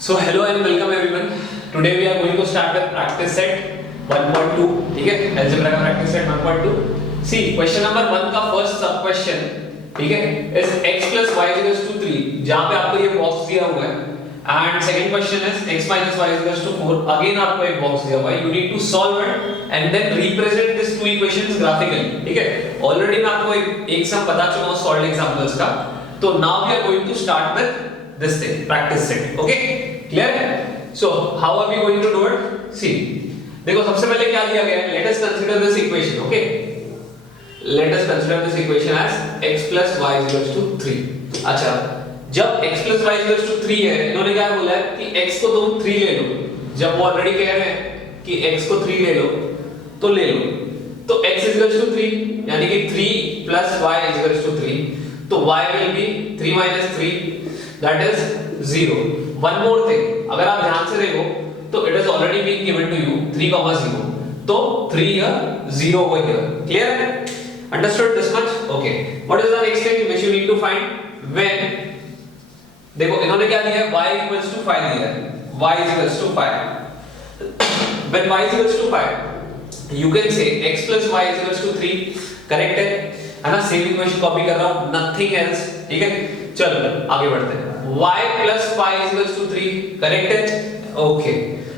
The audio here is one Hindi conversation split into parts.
So hello and welcome everyone. Today we are going to start with practice set 1.2. ठीक है, algebra का practice set 1.2. See question number 1 का first sub question, ठीक है, is x plus y is equals to 3. जहाँ पे आपको ये box दिया हुआ है. And second question is x minus y is equals to 4. Again आपको एक box दिया हुआ है. You need to solve it and then represent these two equations graphically. ठीक है. Already मैं आपको एक sum बता चुका हूँ solved examples का. तो now we are going to start with this thing, practice set. Okay, clear? So how are we going to do it? See, देखो सबसे पहले क्या दिया गया है? Let us consider this equation. Okay, let us consider this equation as x plus y is equals to 3. अच्छा, जब x plus y is equals to 3 है, इन्होंने क्या बोला है कि x को तुम 3 ले लो. जब वो ऑलरेडी कह रहे हैं कि x को 3 ले लो, तो ले लो. तो x is equals to 3, यानी कि 3 plus y is equals to 3. तो y will be 3 minus 3. That is 0. One more thing, अगर आप ध्यान से देखो तो it is already being given to you 3, 0. तो 3 here, 0 over here. Clear? Understood this much? Okay. What is the next thing which you need to find? When देखो इन्होंने क्या दिया है? y equals to 5 दिया है. y is equals to 5. When y is equals to 5, you can say x plus y is equals to 3. Correct है ना? सेम इक्वेशन कॉपी कर रहा हूँ. Nothing else. ठीक है? चलो आगे बढ़ते हैं. y plus 5 is equals to 3. Correct है? Okay.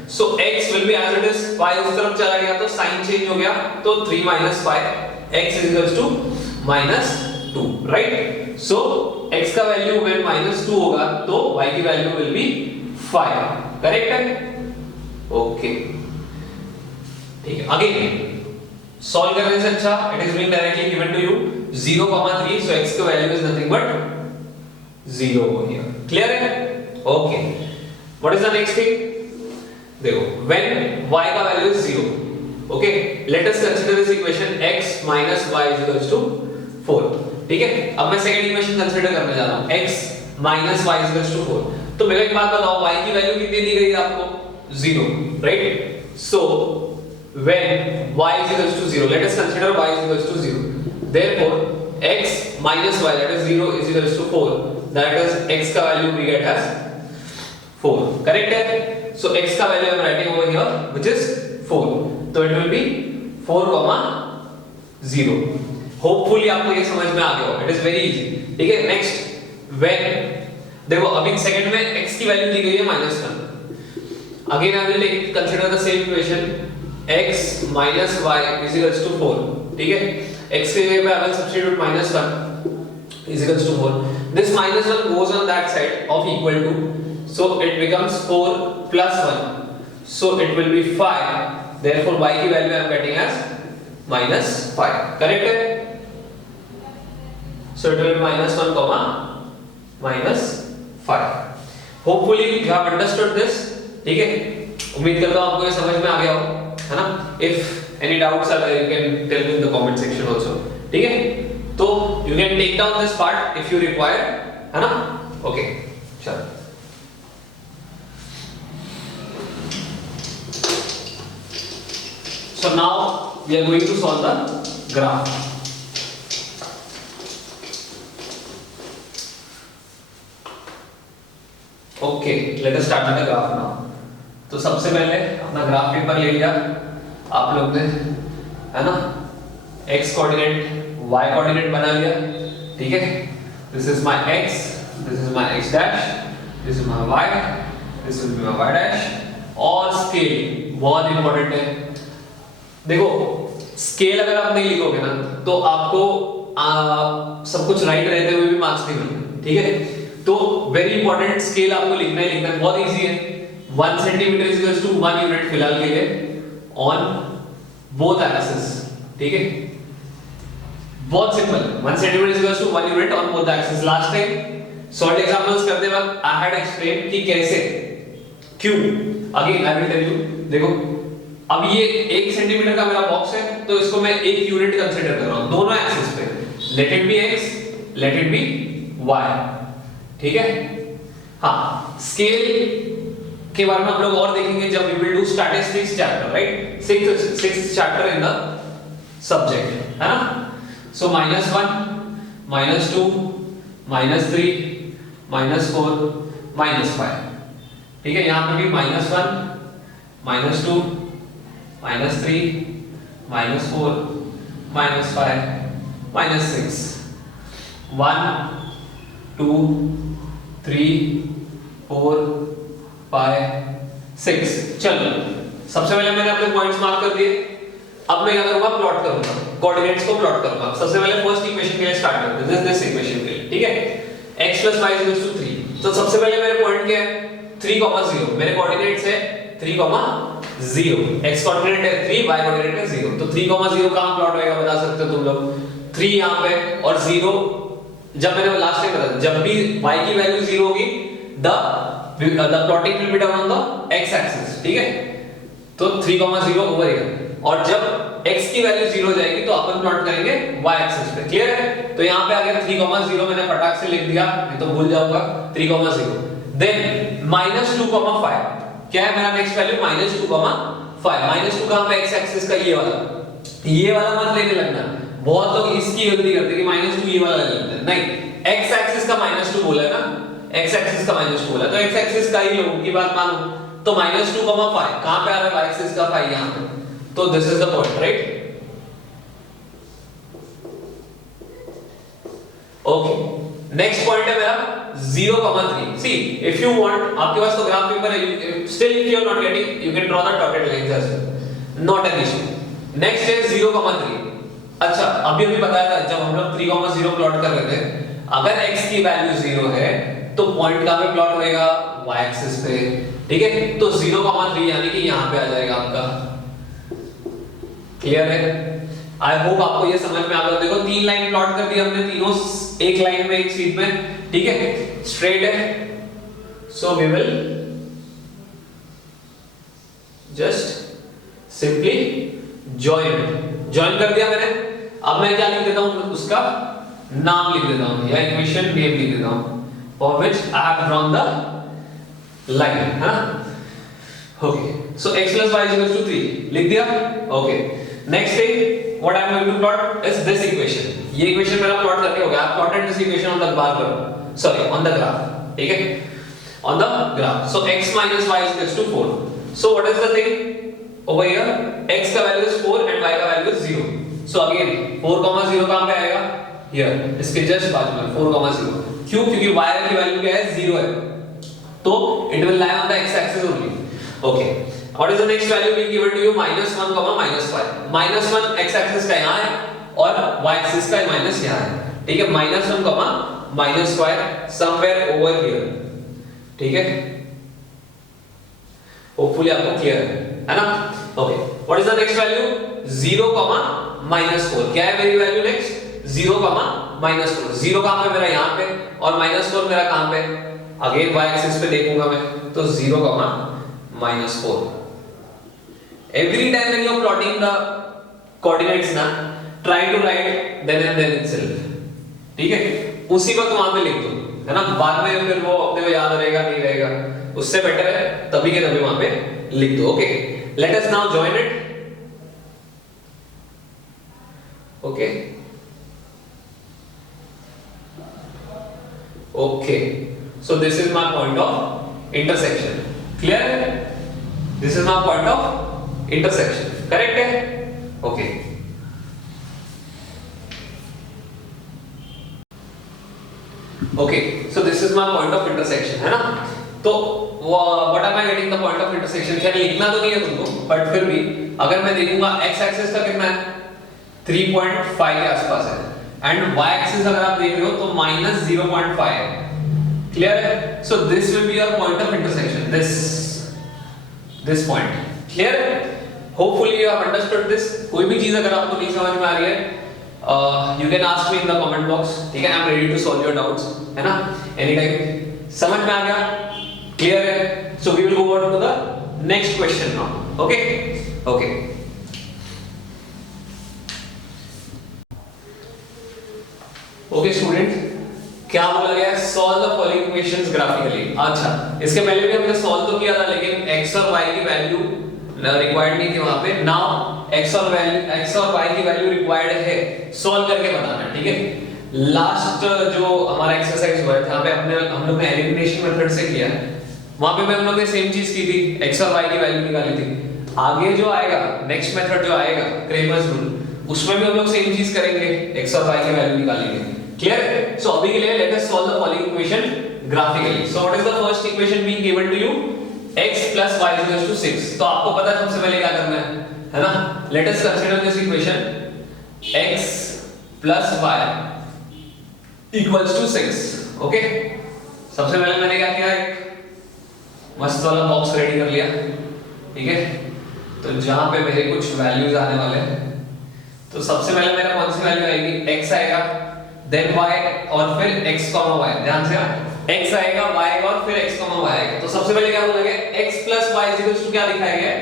So x will be as it is. 5 उस तरफ चला गया तो साइन चेंज हो गया. तो 3 minus 5. x is equals to minus 2. Right? So x का वैल्यू when minus 2 होगा तो y की वैल्यू will be 5. Correct है? Okay. ठीक है. Again सॉल्व करने से अच्छा it is being directly given to you 0, 3. So x का value is nothing but 0 over here. Clear है? Okay. What is the next thing? देखो when y का value is 0. Okay. Let us consider this equation x minus y is equals to 4. ठीक है? अब मैं सेकंड इक्वेशन कंसीडर करने जा रहा हूँ x minus y is equals to 4. तो मेरे को एक बात बताओ y की वैल्यू कितनी दी गई है आपको? 0. Right? So when y is equals to 0, let us consider y is equals to 0. Therefore x minus y, that is 0, is equals to 4. That is x का value we get as 4. Correct है? So x का value I am writing over here, which is 4. तो it will be 4, 0. Hopefully आपको ये समझ में आ गया होगा. It is very easy. ठीक है? Next when देखो अभी सेकंड में x की वैल्यू दी गई है -1. Again I will consider the same equation. x minus y is equals to 4. ठीक है? x के जगह पे I will substitute -1 is equals to 4. This -1 goes on that side of equal to, so it becomes 4 plus 1. So it will be 5. Therefore y की value I am getting as -5. Correct है? So it will be -1 comma -5. Hopefully you have understood this. ठीक है? उम्मीद करता हूँ आपको ये समझ में आ गया हो, है ना? If any doubts are there, you can tell me in the comment section also. ठीक है? तो you can take down this part if you require, है ना? Okay, चलो. So now we are going to solve the graph. Okay, let us start with the graph now. तो सबसे पहले अपना ग्राफ पेपर ले लिया आप लोग ने, है ना? x कोऑर्डिनेट y कोऑर्डिनेट बना लिया. ठीक है? This is my x, this is my x dash, this is my y, this will be my y dash. और स्केल बहुत इंपॉर्टेंट है. देखो स्केल अगर आप नहीं लिखोगे ना तो आपको सब कुछ राइट रहते हुए भी मार्क्स नहीं मिलेंगे. ठीक है? तो वेरी इंपॉर्टेंट, स्केल आपको लिखना है. बहुत इजी है. 1 centimetre is equals to 1 unit फिलहाल के लिए ऑन बोथ एक्सिस. ठीक है? बहुत simple. 1 centimetre is equals to 1 unit on both axis. Last time solve examples करते वक्त आई हैड एक्सप्लेन कि कैसे, क्यों. Again I will tell you. देखो अब ये 1 सेंटीमीटर का मेरा बॉक्स है तो इसको मैं 1 यूनिट कंसीडर कर रहा हूं दोनों एक्सिस पे. Let it be x, let it be y. ठीक है? हाँ, स्केल के बारे में हम लोग और देखेंगे जब we will do statistics chapter, right? Sixth chapter in the subject, है ना? So -1, -2, -3, -4, -5. ठीक है, यहाँ पे भी -1 -2 -3 -4 -5 -6 1 2 3 4 5 6। चलो सबसे पहले मैंने अपने पॉइंट्स मार्क कर दिए। अब मैं क्या करूंगा, प्लॉट करूंगा, कोऑर्डिनेट्स को प्लॉट करूंगा। सबसे पहले फर्स्ट इक्वेशन के लिए स्टार्ट करते हैं, दिस इक्वेशन के लिए, ठीक है। x + y = 3। तो सबसे पहले मेरे पॉइंट क्या है, 3, 0। मेरे कोऑर्डिनेट्स है 3, 0। x कोऑर्डिनेट है 3, y कोऑर्डिनेट है 0। तो 3, 0 कहां प्लॉट होएगा बता सकते हो तुम लोग। 3 यहां पे और 0, जब मैंने लास्ट टाइम बताया जब भी y की वैल्यू 0 होगी the plotting will be done on the x axis, ठीक है। तो 3, 0 ओवर हियर, और जब x की वैल्यू 0 हो जाएगी तो अपन प्लॉट करेंगे y एक्सिस पे। क्लियर है? तो यहां पे अगर 3, 0 मैंने फटाक से लिख दिया, नहीं तो भूल जाऊंगा। 3, 0 देन -2, 5 क्या है मेरा नेक्स्ट वैल्यू, -2, 5। -2 कहां पे, x एक्सिस का ये वाला मत लेने लगना। बहुत लोग इसकी गलती करते हैं कि -2 ये वाला ले लेते हैं। नहीं, x एक्सिस का -2 बोला है ना, x एक्सिस का -2 बोला, तो x एक्सिस का ही लो, उनकी बात मानो। तो -2, 5 कहां पे आ रहा है, y एक्सिस का 5 यहां पे। तो this is the point, right? Okay, next point है मेरा 0, 3। सी इफ यू वांट, आपके पास तो ग्राफ पेपर है, still if you are not getting you can draw the dotted lines as well, not an issue. Next है 0, 3। अच्छा, अभी बताया था जब हम लोग 3, 0 प्लॉट कर रहे थे, अगर x की वैल्यू 0 है तो पॉइंट कहां पे प्लॉट होएगा, y एक्सिस पे, ठीक है। तो 0, 3 यानी कि यहां पे आ जाएगा आपका। क्लियर है? आई होप आपको ये समझ में आ गया। देखो 3 लाइन प्लॉट कर दी हमने, तीनों एक लाइन में, एक शीट में, ठीक है, स्ट्रेट है। So we will just simply join कर दिया मैंने। अब मैं क्या लिख देता हूं, उसका नाम लिख देता हूं या इक्वेशन नेम लिख देता हूं, for which I have drawn the line, है ना। ओके, सो x + y = 3 लिख दिया। Okay, next thing what I am going to plot is this equation. ये इक्वेशन मेरा प्लॉट करके हो गया। I plotted this equation on the bar curve, sorry on the graph, ठीक है, on the graph. So x - y = 4। So what is the thing over here, x का वैल्यू इज 4 एंड y का वैल्यू इज 0। सो अगेन 4, 0 कहां पे आएगा, हियर, इसके जस्ट बाजू में 4, 0। क्यों? क्योंकि y की वैल्यू क्या है, 0 है, तो it will lie on the x axis only. Okay, what is the next value we given to you, -1, -5। -1 x axis का यहां है और y एक्सिस का माइनस यहां है, ठीक है। -1, -5 समवेयर ओवर हियर, ठीक है। होपफुली आपको क्लियर है ना। Okay, what is the next value, 0, -4। क्या है मेरी वैल्यू नेक्स्ट, 0, -4। 0 कहां पे मेरा, यहां पे, और -4 मेरा कहां पे, अगेन y एक्सिस पे देखूंगा मैं, तो 0, -4। Every time when you are plotting the coordinates ना, try to write then and then itself, ठीक है। उसी वक्त वहां पे लिख दो, है ना, बाद में फिर वो अपने को याद रहेगा नहीं रहेगा, उससे बेटर है तभी के तभी वहां पे लिख दो। Okay, let us now join it. Okay, okay, so this is my point of intersection. Clear है? This is my point of intersection, correct है? Okay, okay, so this is my point of intersection, है ना। तो what am I getting the point of intersection, खैर लिखना तो नहीं है तुमको, बट फिर भी अगर मैं देखूंगा x एक्सिस का कितना है, 3.5 के आसपास है, एंड y एक्सिस अगर आप देख रहे हो तो -0.5 है। क्लियर है? So this will be your point of intersection, this point. Clear? Hopefully you have understood this. कोई भी चीज अगर आपको नहीं समझ में आ रही है, you can ask me in the comment box, ठीक है। I am ready to solve your doubts, है ना, एनी टाइम। समझ में आ गया? क्लियर है? So we will go on to the next question now. Okay? Okay. Okay students, क्या बोला गया है, solve the following equations graphically। अच्छा, इसके पहले भी हमने solve तो किया था, लेकिन x और y की वैल्यू रिक्वायर्ड नहीं थी वहां पे। नाउ x और y की वैल्यू रिक्वायर्ड है, सॉल्व करके बताना, ठीक है। लास्ट जो हमारा एक्सरसाइज हुआ है जहां पे हम लोग ने एलिमिनेशन मेथड से किया, वहां पे भी हम लोग ने सेम चीज की थी, x और y की वैल्यू निकाली थी। आगे जो आएगा नेक्स्ट मेथड जो आएगा क्रेमर्स रूल, उसमें भी हम लोग सेम चीज करेंगे, x और y की वैल्यू निकालेंगे। क्लियर? सो अभी के लिए let us solve the following equation graphically. So what is the first equation being given to you? x plus y is equal to 6। तो आपको पता है सबसे पहले क्या करना है ना? Let us consider this equation x plus y equals to 6। Okay, सबसे पहले मैंने क्या किया, एक मस्त वाला बॉक्स रेडी कर लिया, ठीक है? तो जहां पे मेरे कुछ वैल्यूज आने वाले हैं, तो सबसे पहले मेरा कौन सी वैल्यू आएगी? x आएगा, देन y और फिर x, y। ध्यान से x आएगा, y आएगा और फिर x, y आएगा। तो सबसे पहले क्या बोलेंगे? x plus y is equal to क्या दिखाया गया है?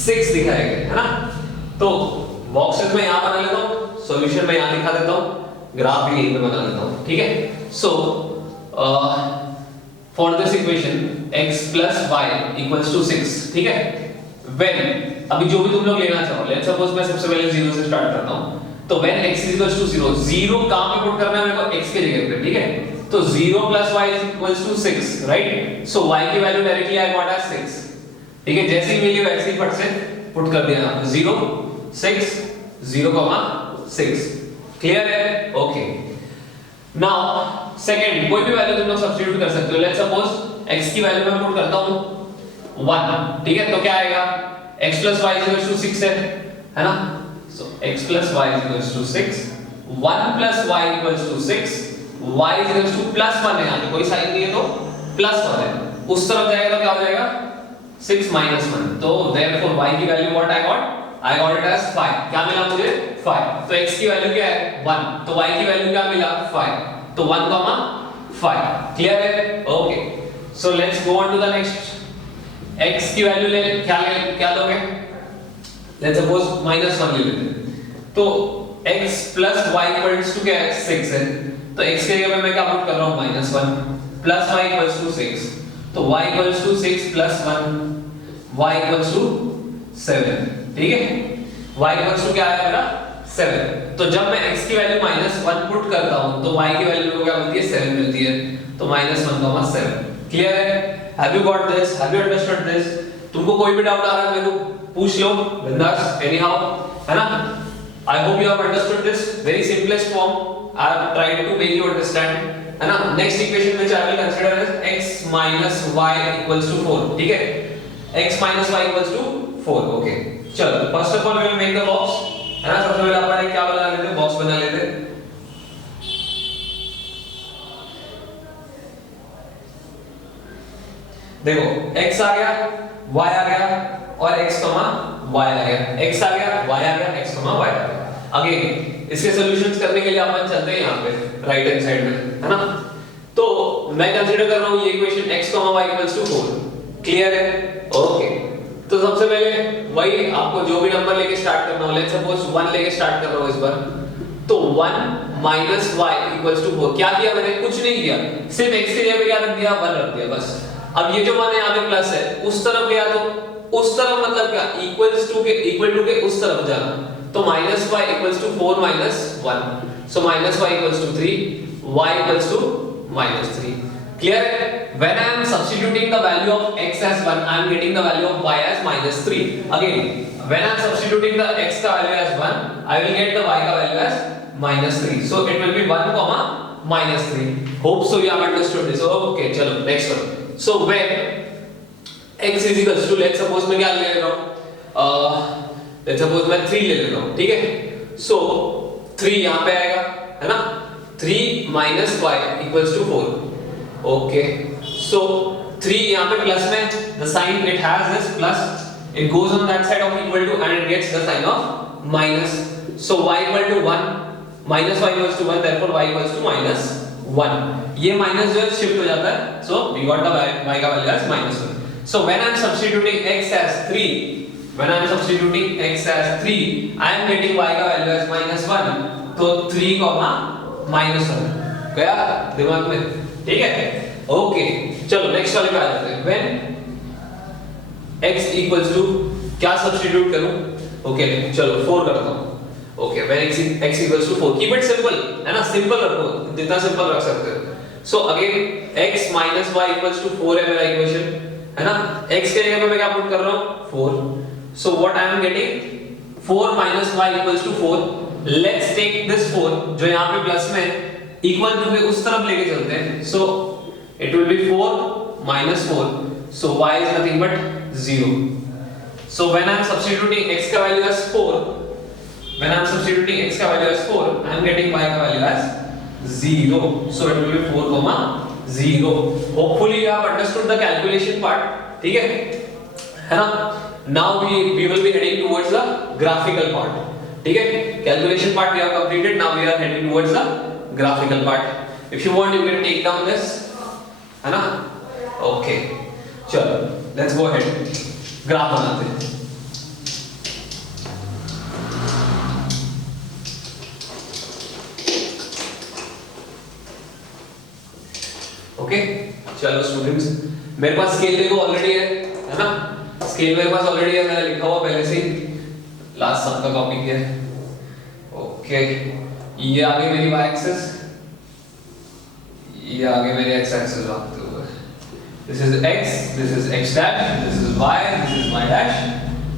6 दिखाया गया है ना? तो बॉक्सेस में यहां बना लेता हूं, सॉल्यूशन में यहां दिखा देता हूं, ग्राफ भी यहीं पे बना लेता हूं, ठीक है? So for this equation x plus y equals to 6, ठीक है? when, अभी जो भी तुम लोग लेना चाहो, लेट्स सपोज मैं सबसे पहले 0 से स्टार्ट करता हूं, तो when x is equals to 0, 0 कहां पे पुट करना है मेरे को? x के जगह पे, ठीक है? तो 0 plus y is equals to 6, right? So y की value directly I got as 6, ठीक है? जैसे ही मिली वैसे ही फट से पुट कर दिया, 0 6 0,6। क्लियर है? ओके। नाउ सेकंड, कोई भी वैल्यू तुम लोग सब्स्टिट्यूट कर सकते हो। लेट्स सपोज x की वैल्यू मैं पुट करता हूं 1, ठीक है? तो क्या आएगा? x plus y is equals to 6 है ना? So x plus y is equals to 6, 1 plus y equals to 6, y is equals to plus 1 है, यहाँ कोई साइन नहीं है तो plus 1 है, उस तरफ जाएगा तो क्या हो जाएगा? 6 minus 1। तो therefore y की value what I got? I got it as 5। क्या मिला मुझे? 5। तो x की वैल्यू क्या है? 1। तो y की वैल्यू क्या मिला? 5। तो 1, 5। क्लियर है? Okay. So let's go on to the next. x की वैल्यू ले क्या लोगे? लेट्स सपोज -1 ले लेते हैं। तो x plus y equals to क्या है? 6 है। तो x के जगह पे मैं क्या पुट कर रहा हूं? -1 plus y equals to 6। तो y equals to 6 plus 1, y equals to 7, ठीक है? y equals to क्या आया मेरा? 7। तो जब मैं x की वैल्यू -1 पुट करता हूं तो y की वैल्यू मेरे को क्या मिलती है? 7 मिलती है। तो -1,7। क्लियर है? Have you got this? Have you understood this? तुमको कोई भी डाउट आ रहा है मेरे को पूछ लो बिंदास, एनी हाउ, है ना? I hope you have understood this very simplest form. I have tried to make you understand, है ना? Next equation which I will consider is x minus y equals to 4, ठीक है? x minus y equals to 4, okay. चलो first of all we will make the box, है ना? सबसे पहले अपन क्या बना लेते हैं? बॉक्स बना लेते हैं। देखो x आ गया, y आ गया और x, y आ गया। x आ गया, y आ गया, x, y आ गया। अगेन इसके सॉल्यूशंस करने के लिए अपन चलते हैं यहाँ पे राइट हैंड साइड में, है ना? तो मैं कंसीडर कर रहा हूँ ये equation x, y equals to 4। Clear है? ओके। तो सबसे पहले वही आपको जो भी नंबर लेके स्टार्ट करना हो, लेट्स सपोज 1 लेके स्टार्ट कर रहा हूँ इस बार। तो 1 minus y equals to 4। क्या किया मैंने? कुछ नहीं किया, सिर्फ x के जगह पे क्या रख दिया? 1 रख दिया बस। अब ये जो 1 है यहाँ पे प्लस है, उस तरफ गया तो उस तरफ मतलब क्या? इक्वल टू के उस तरफ जाना। तो -y equals to 4 minus 1। So -y equals to 3, y equals to -3। Clear? When I am substituting the value of x as 1, I am getting the value of y as -3. Again, when I am substituting the x का value as 1, I will get the y का value as -3. So it will be 1, -3. Hope so you have understood this. Okay, चलो next one. So when x is equals to, let's suppose मैं क्या ले रहा हूँ? let's suppose मैं 3 ले लेता हूँ, ठीक है? So 3 यहाँ पे आएगा, है ना? 3 minus y equals to 4. Okay. So 3 यहाँ पे प्लस में, the sign it has this plus, it goes on that side of equal to and it gets the sign of minus. So y equal to 1, minus y equals to 1, therefore y equals to -1. ये माइनस जो है शिफ्ट हो जाता है, so we got the y का value as -1. So when I am substituting x as 3, when I am substituting x as 3, I am getting y का वैल्यू as -1. तो 3, -1 गया दिमाग में, ठीक है? ओके, चलो नेक्स्ट वाले पे आ जाते हैं। when x equals to क्या सब्स्टिट्यूट करूं? ओके, चलो 4 करता हूं। Okay, when x equals to 4, keep it simple, है ना? सिंपल रखो, जितना सिंपल रख सकते हो। So again x minus y equals to 4 है मेरा इक्वेशन, है ना। x के जगह पे मैं क्या पुट कर रहा हूँ 4, so what I am getting 4 minus y equals to 4. Let's take this 4 जो यहाँ पे प्लस में इक्वल टू के उस तरफ लेके चलते हैं, so it will be 4 minus 4, so y is nothing but 0. So when I am substituting x का value as 4, when I am substituting x का value as 4, I am getting y का value as 0, so it will be 4 comma 0. Hopefully you have understood the calculation part, ठीक है ना। Now we will be heading towards the graphical part, ठीक है। Calculation part we have completed, now we are heading towards the graphical part. If you want you can take down this, है ना। Okay, चलो let's go ahead, ग्राफ बनाते हैं। Okay, चलो स्टूडेंट्स, मेरे पास स्केल देखो ऑलरेडी है ना। स्केल मेरे पास ऑलरेडी है, मैंने लिखा हुआ पहले से ही, लास्ट सम का कॉपी किया है। ओके, ये आगे मेरी y एक्सिस, ये आगे मेरी x एक्सिस रखते हुए, this is x, this is x dash, this is y, this is y dash,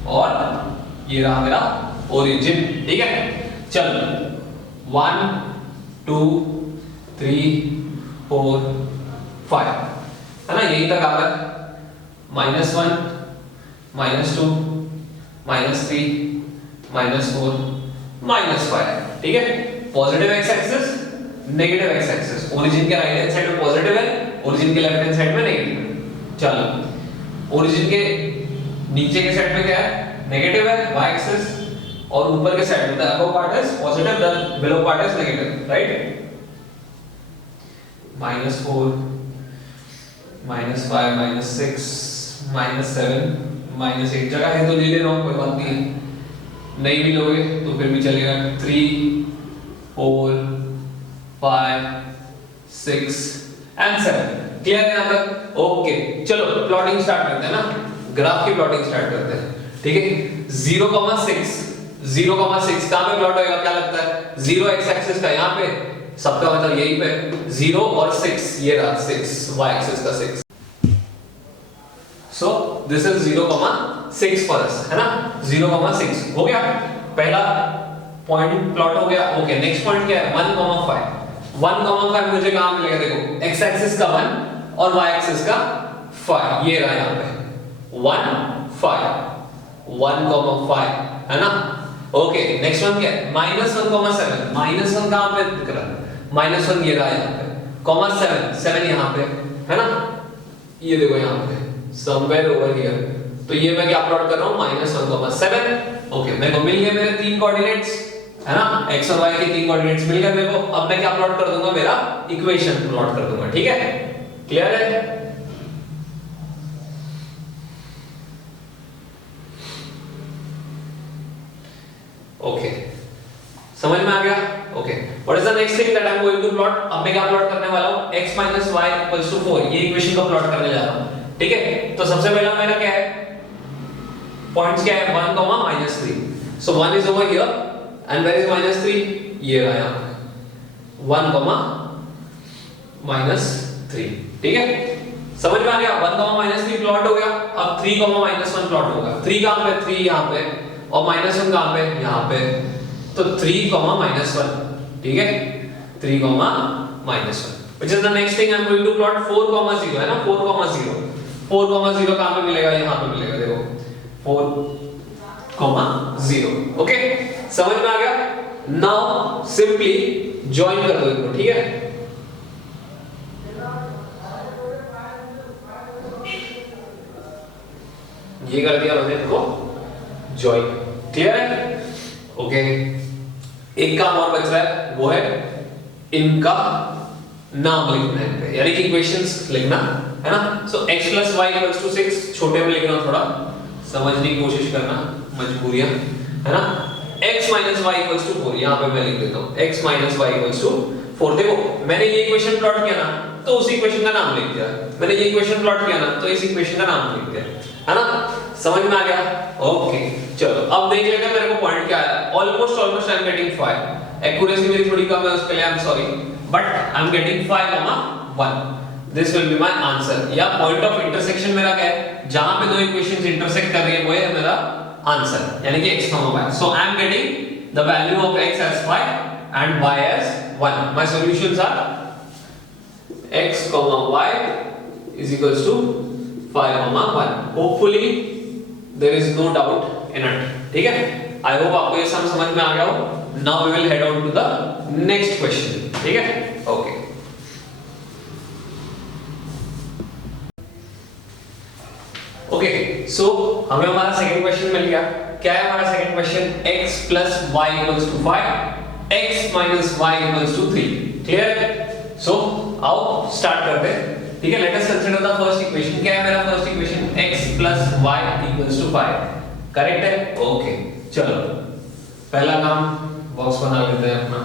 और ये रहा मेरा ओरिजिन, ठीक है। चलो 1 2 3 4 5, है ना, यहीं तक आ गया। -1 -2 -3 -4 -5, ठीक है। Positive x axis, negative x axis, origin के राइट हैंड साइड में पॉजिटिव है, ओरिजिन के लेफ्ट हैंड साइड में नेगेटिव है। चलो ओरिजिन के नीचे के साइड में क्या है, नेगेटिव है y एक्सिस, और ऊपर के साइड में the above part is positive, the below part is negative, right. -4 -5 -6 -7 -8 जगह है तो ले ले रहा हूँ, कोई बात नहीं, नहीं भी लोगे तो फिर भी चलेगा। 3 4 5 6 and 7, क्लियर है यहाँ तक। ओके, चलो प्लॉटिंग स्टार्ट करते हैं ना, ग्राफ की प्लॉटिंग स्टार्ट करते हैं, ठीक है। 0,6 0,6 कहाँ पे प्लॉट होएगा, क्या लगता है? 0 x एक्सिस का, यहाँ पे सबका मतलब यही पे 0 और 6, ये रहा 6 y एक्सिस का 6, so this is 0,6 for us, है ना। 0,6 हो गया, पहला पॉइंट प्लॉट हो गया। ओके, नेक्स्ट पॉइंट क्या है, 1,5 1,5 मुझे कहां मिलेगा, देखो x एक्सिस का 1 और y एक्सिस का 5, ये रहा यहाँ पे 1 5 1,5, है ना। ओके, नेक्स्ट वन क्या है, -1,7 -1 कहां पे दिख रहा है, -1 ये रहा यहाँ पे, -7 7 यहाँ पे, है ना, ये देखो यहाँ पे somewhere over here, तो ये मैं क्या प्लॉट कर रहा हूँ, -1,7। ओके, मेरे को मिल गए मेरे तीन कोऑर्डिनेट्स, है ना, x और y के तीन कोऑर्डिनेट्स मिल गए मेरे को। अब मैं क्या प्लॉट कर दूंगा, मेरा इक्वेशन प्लॉट कर दूंगा, ठीक है, क्लियर है। ओके, समझ में आ गया। Okay, what is the next thing that I am going to plot. अब मैं क्या प्लॉट करने वाला हूँ, x - y = 4, ये इक्वेशन को प्लॉट करने जा रहा हूँ, ठीक है। तो सबसे पहला मेरा क्या है, पॉइंट्स क्या है, 1, -3, so 1 is over here and where is -3, ये रहा यहाँ पे 1, -3, ठीक है, समझ में आ गया। 1, -3 प्लॉट हो गया। अब 3, -1 प्लॉट होगा। 3 कहां पे, 3 यहाँ पे, और -1 कहां पे, यहाँ पे, तो 3, -1, ठीक है, 3, -1, which is the next thing I'm going to plot 4, 0, है ना, 4, 0 4,0 कहां पे मिलेगा, यहां पे मिलेगा, देखो 4,0। ओके, समझ में आ गया। नाउ सिंपली ज्वाइन कर दो इनको, ठीक है। ये कर दिया मैंने इनको ज्वाइन, क्लियर है। ओके, एक काम और बच रहा है, वो है इनका नाम लिखना है, यानी कि इक्वेशंस लिखना, है ना। सो x + y = 6, छोटे में लिख रहा हूं, थोड़ा समझने की कोशिश करना, मजबूरियां, है ना। x - y = 4, यहां पे मैं लिख देता हूं x - y = 4। देखो मैंने ये इक्वेशन प्लॉट किया ना, तो उस इक्वेशन का नाम लिख दिया, मैंने ये इक्वेशन प्लॉट किया ना, तो इस इक्वेशन का नाम लिख दिया, है ना, समझ में आ गया। ओके, चलो अब देख लेते हैं मेरे को पॉइंट क्या है। Almost I am getting 5, accuracy मेरी थोड़ी कम है, उसके लिए I am sorry, but I am getting 5, 1। This will be my answer. या पॉइंट ऑफ इंटरसेक्शन मेरा क्या है, जहां पे दो इक्वेशंस इंटरसेक्ट कर रही है वो है मेरा आंसर, यानी कि x, y। So I am getting the value of x as 5 and y as 1। My solutions are x, y is equals to 5, 1। Hopefully there is no doubt in it, ठीक है। आई होप आपको ये सब समझ में आ गया हो। Now we will head on to the next question, ठीक है। ओके, ओके, सो हमें हमारा सेकंड क्वेश्चन मिल गया। क्या है हमारा second question, x plus y equals to 5, x minus y equals to 3। Clear? सो आओ स्टार्ट करते हैं, ठीक है। Let us consider the first equation. क्या है मेरा first equation, x plus y equals to 5। Correct है? ओके, चलो पहला काम बॉक्स बना लेते हैं अपना,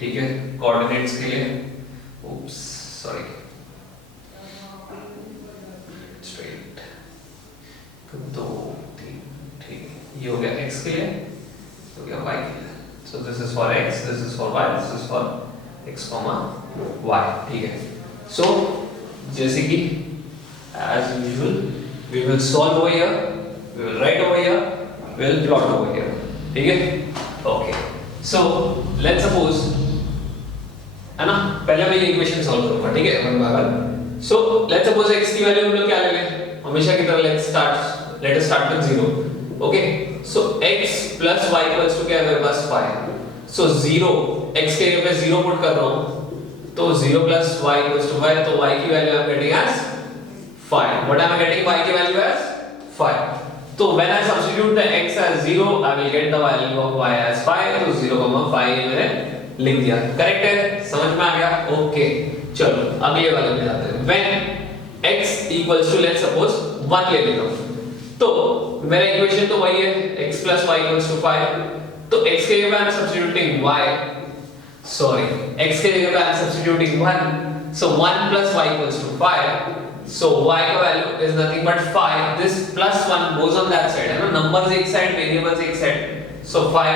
ठीक है, कोऑर्डिनेट्स के लिए। oops सॉरी, स्ट्रेट 2 3, ठीक है। ये हो गया x के लिए, हो गया y के लिए। सो this is for x, this is for y, this is for x, y, ठीक है। सो जैसे कि as usual we will solve over here, we will write over here, we will plot over here, ठीक है। ओके, सो लेट्स सपोज, है ना, पहले मैं ये इक्वेशन सॉल्व करूंगा, ठीक है, one by one. So let's suppose x की वैल्यू हम लोग क्या ले लें, हमेशा की तरह let us start with 0। Okay, so x plus y equals to क्या है मेरे पास 5। सो 0, x के जगह पे 0 पुट कर रहा हूं, तो 0 plus y equals to 5, तो y की value I am getting as 5। What I am getting, y की वैल्यू एज 5। तो when I substitute the x as 0, I will get the value of y as 5। तो 0,5 मैंने लिख दिया, करेक्ट है, समझ में आ गया। ओके, चलो अगले वाले में जाते हैं। when x equals to let's suppose 1 ले लेता हूं, तो मेरा इक्वेशन तो वही है, x plus y equals to 5। तो x के जगह पे I am substituting y, sorry, x के जगह पे I am substituting 1। so 1 plus y equals to 5। so y का value is nothing but 5। this plus 1 goes on that side, है ना, numbers एक साइड, variables एक side. so 5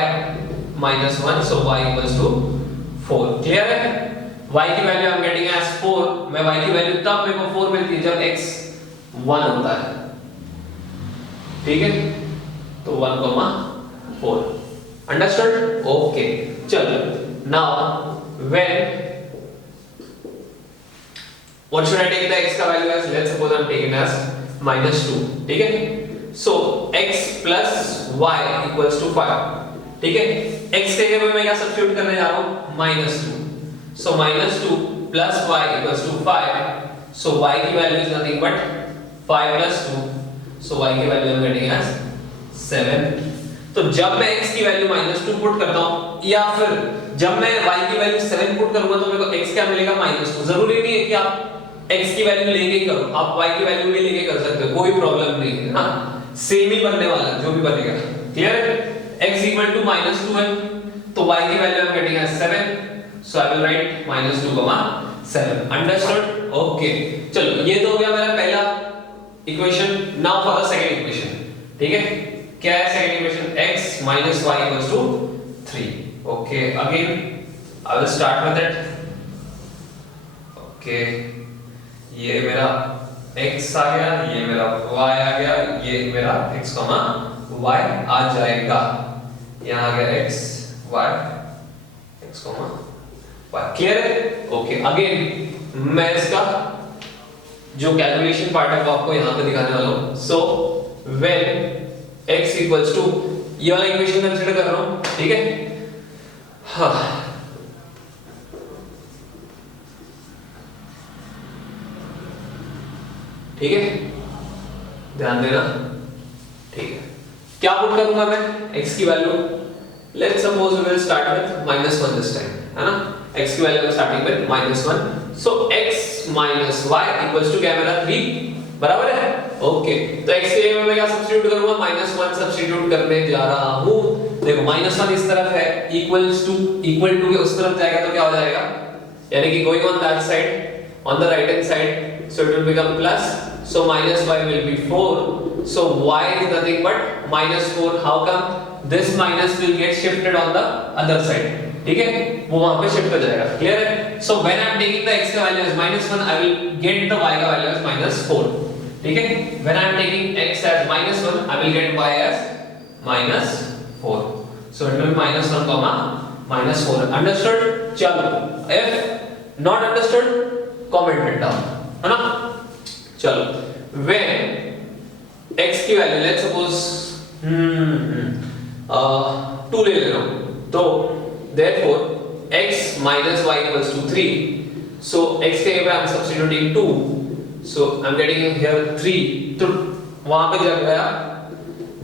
minus 1, so y equals to 4। Clear है? y की value I am getting as 4। मैं y की वैल्यू तब मेरे को 4 मिलती है जब x 1 होता है, ठीक है। तो 1,4। अंडरस्टूड? ओके, चलो now when what should I take the x का value as, let's suppose I'm taking as -2, ठीक है। so x plus y equals to 5, ठीक है। x के जगह पे मैं क्या सब्स्टिट्यूट करने जा रहा हूं, -2। so -2 plus y equals to 5। so y की value is nothing but 5 plus 2, so y की वैल्यू I'm getting as 7। तो जब मैं x की वैल्यू -2 पुट करता हूं, या फिर जब मैं y की वैल्यू 7 पुट करूंगा, तो मेरे को x क्या मिलेगा, -2। जरूरी नहीं है कि आप x की वैल्यू लेके ही करो, आप y की वैल्यू भी लेके कर सकते हो, कोई प्रॉब्लम नहीं है, हाँ, सेम ही बनने वाला है जो भी बनेगा। क्लियर है? x इक्वल टू -2 है, तो y की वैल्यू हम getting as 7। So I will write -2,7। Understood? Okay, चलो ये तो हो गया मेरा पहला इक्वेशन। Now for the second equation, ठीक है। क्या है second equation, x minus y equals to 3। Okay, again I will start with it. Okay, ये मेरा x आ गया, ये मेरा y आ गया, ये मेरा x, y आ जाएगा। यहाँ आ गया x, y, x, y। Clear है? ओके, अगेन मैं इसका जो कैलकुलेशन पार्ट है वो आपको यहाँ पे दिखाने वाला हूँ। सो व्हेन x equals to, ये वाला इक्वेशन कंसीडर कर रहा हूँ, ठीक है। हाँ, ठीक है, ध्यान देना, ठीक है। क्या पुट करूंगा मैं x की वैल्यू, let's suppose we will start with -1 this time, है ना। x की value starting with -1। So x minus y equals to क्या मेरा 3, बराबर है। ओके, तो x के जगह मैं क्या सब्स्टिट्यूट करूंगा, -1 सब्स्टिट्यूट करने जा रहा हूं। देखो -1 इस तरफ है, इक्वल टू के उस तरफ जाएगा तो क्या हो जाएगा, यानी कि going on that side, on the right hand side, so it will become plus. so -y will be 4। so y is nothing but -4। how come, this minus will get shifted on the other side, ठीक है, वो वहां पे शिफ्ट हो जाएगा। क्लियर है? So when I am taking the x का value as -1 I will get the y का वैल्यू एज -4। ठीक है, when I am taking x as -1 I will get y as -4। So it will be -1, -4। Understood? चलो, if not understood comment it down, है ना? चलो, when x की वैल्यू लेट्स सपोज 2 ले रहा हूं, तो therefore x minus y equals to 3. So x के जगह I'm substituting 2, so I'm getting here 3. तो वहां पे क्या गया,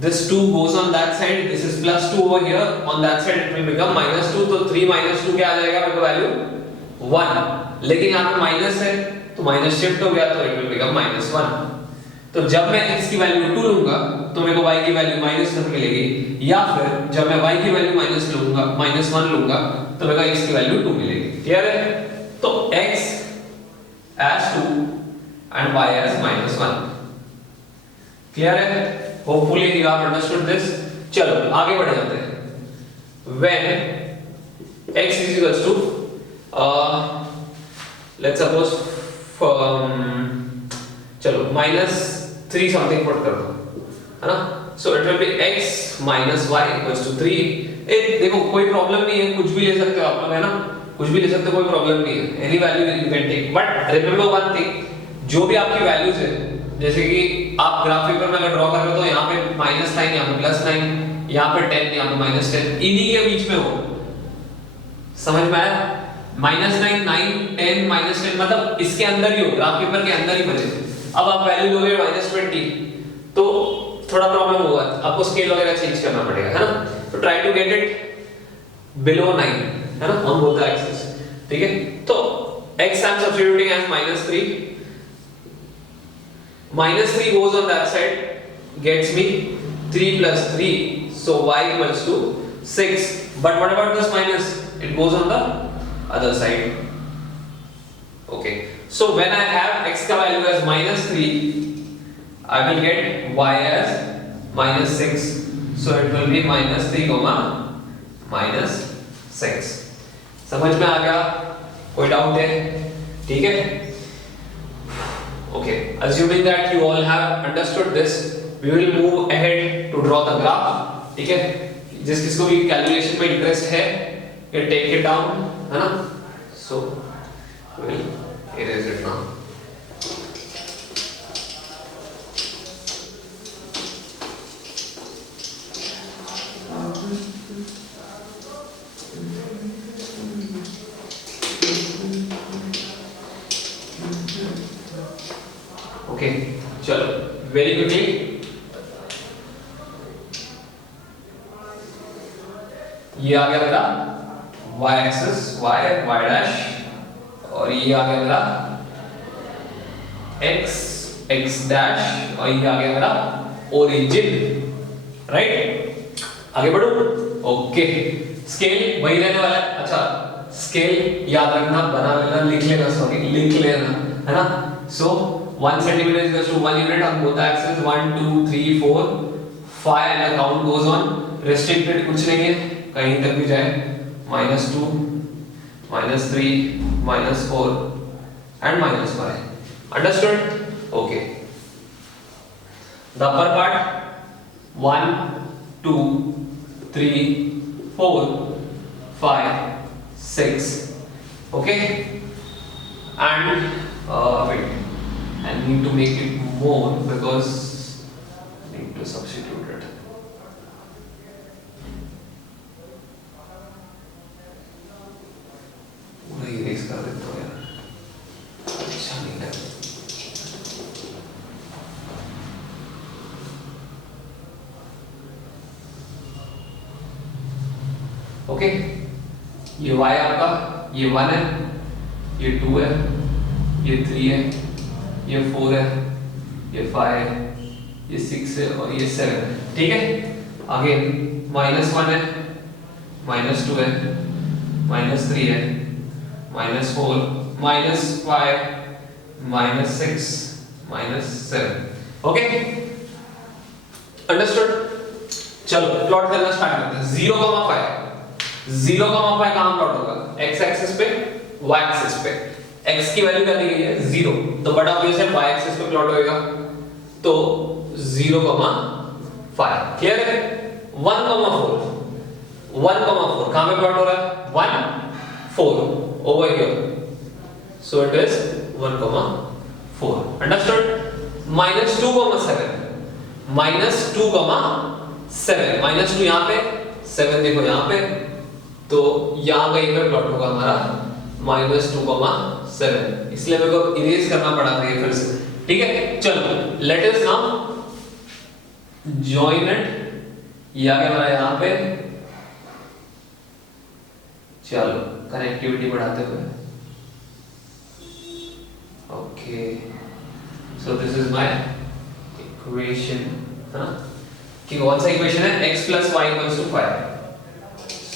this 2 goes on that side, this is plus 2 over here, on that side it will become -2. तो 3 - 2 क्या आ जाएगा मेरे को वैल्यू 1, लेकिन यहाँ पे माइनस है तो माइनस शिफ्ट हो गया तो इट विल बिकम -1। तो जब मैं x की वैल्यू 2 लूंगा तो मेरे को y की वैल्यू -1 मिलेगी, या फिर जब मैं y की वैल्यू -1 लूंगा तो मेरे को x की वैल्यू 2 मिलेगी। क्लियर है? तो x as 2 and y as -1। Clear है? Hopefully you have understood this. चलो आगे बढ़ जाते हैं। when x is equals to let's suppose चलो -3 समथिंग पुट कर दो, है ना? सो it will B x minus y equals to 3। देखो कोई प्रॉब्लम नहीं है, कुछ भी ले सकते हो आप लोग, है ना? कुछ भी ले सकते हो, कोई प्रॉब्लम नहीं है, any value you can take. But remember one thing, जो भी आपकी वैल्यूज है, जैसे कि आप ग्राफ पेपर में अगर ड्रॉ कर रहे हो तो यहाँ पे -9, यहाँ पे +9, यहाँ पे 10, यहाँ पे -10, इन्हीं के बीच में हो। समझ में आया? -9, 9, 10, -10 मतलब इसके अंदर ही हो, ग्राफ पेपर के अंदर ही बचे। अब आप वैल्यू दोगे -20 तो थोड़ा प्रॉब्लम होगा, आपको स्केल वगैरह चेंज करना पड़ेगा, है ना? तो try to get it below 9, है ना, ऑन बोथ द एक्सिस। ठीक है, तो x I am substituting as -3, -3 goes on that side, gets me 3 plus 3, so y equals to 6. But what about this minus? It goes on the other side. Okay, so when I have x का value as -3, I will get y as -6. So it will be -3, -6. समझ में आ गया? कोई डाउट है? ठीक है? Okay, assuming that you all have understood this, we will move ahead to draw the graph. ठीक है? जिस किसको भी कैलकुलेशन में इंटरेस्ट है, you take it down, है ना? So we'll erase it now. Okay, चलो, very quickly. ये आ गया मेरा y axis, y dash, और ये आ गया मेरा x dash, और ये आ गया मेरा origin, राइट? आगे बढ़ो। ओके, स्केल वही रहने वाला है। अच्छा, स्केल याद रखना, बना लेना, लिख लेना, है ना? So 1 centimeter is equals to 1 unit on both axes, 1 2 3 4 5 and the count goes on, restricted कुछ नहीं है, कहीं तक भी जाए, -2 -3 -4 and -5. Understood? Okay, the upper part 1 2 3 4 5 6. Okay, and wait, I need to make it more because I need to substitute it. पूरा erase कर देता हूँ यार, अच्छा नहीं है। ओके, ये y आपका, ये 1 है, ये 2 है, ये 3 है, ये 4 है, ये 5 है, ये 6 है और ये 7 है। ठीक है, आगे -1 है, -2 है, -3 है, -4, -5, -6, -7। Okay, understood? चलो प्लॉट करना स्टार्ट करते हैं। 0, 5 0,5 कहां प्लॉट होगा? x एक्सिस पे, y एक्सिस पे। x की वैल्यू क्या दी गई है? 0, तो बट ऑब्वियस है y एक्सिस पे प्लॉट होएगा, तो 0,5। क्लियर है? 1,4 कहां पे प्लॉट हो रहा है? 1 4 over here, so it is 1,4. understood? -2,7 -2 यहां पे, 7 देखो यहां पे, तो यहां कहीं पे प्लॉट होगा हमारा -2,7, इसलिए मेरे को इरेज करना पड़ा था ये फिर से। ठीक है, चलो late us now join it. ये आ गया हमारा यहां पे, चलो कनेक्टिविटी बढ़ाते हुए, okay, so this is my equation, है ना, कि कौन सा इक्वेशन है? x plus y equals to 5.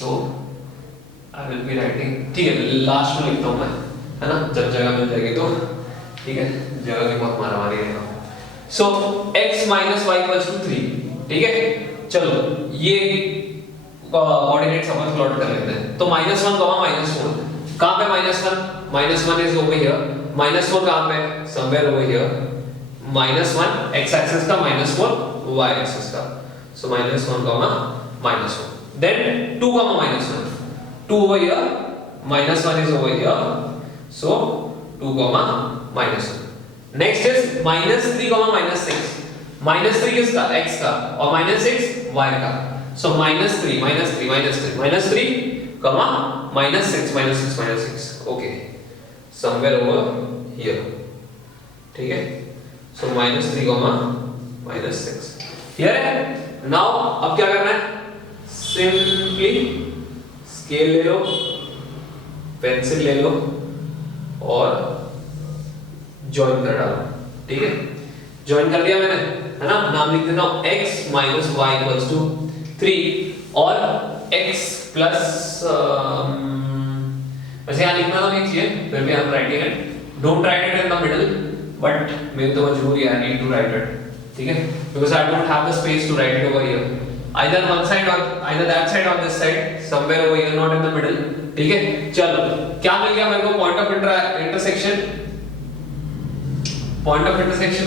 so I will be writing, ठीक है, लास्ट में लिखता हूं मैं, है ना, जब जगह मिल जाएगी तो। ठीक है, जगह की बहुत मारामारी है। so x minus y equals to 3। ठीक है, चलो ये कोऑर्डिनेट समझ प्लॉट कर लेते हैं। तो -1, -4 कहां पे? -1 इज ओवर हियर, -4 कहां पे? Somewhere over here. -1 x axis का, -4 y एक्सिस का, so -1, -1, then 2, -1, 2 over here, -1 is over here, so 2, -1. next is -3, -6, -3 किसका? x का, और -6 y का, so -3, -6, okay, somewhere over here। ठीक है, so -3, -6। क्लियर है? नाउ अब क्या करना है? सिंपली स्केल ले लो, पेंसिल ले लो और जॉइन कर डालो। ठीक है, जॉइन कर दिया मैंने, है ना। नाम लिख देता हूं x minus y equals to 3 और x प्लस वैसे यहाँ लिखना तो नहीं चाहिए, फिर भी I am writing it. Don't write it in the middle, but मेरी तो मजबूरी है, I need to write it. ठीक है, because I don't have the space to write it over here, either one side or either that side or this side, somewhere over here, not in the middle। ठीक है, चलो क्या मिल गया मेरे को? Point of intersection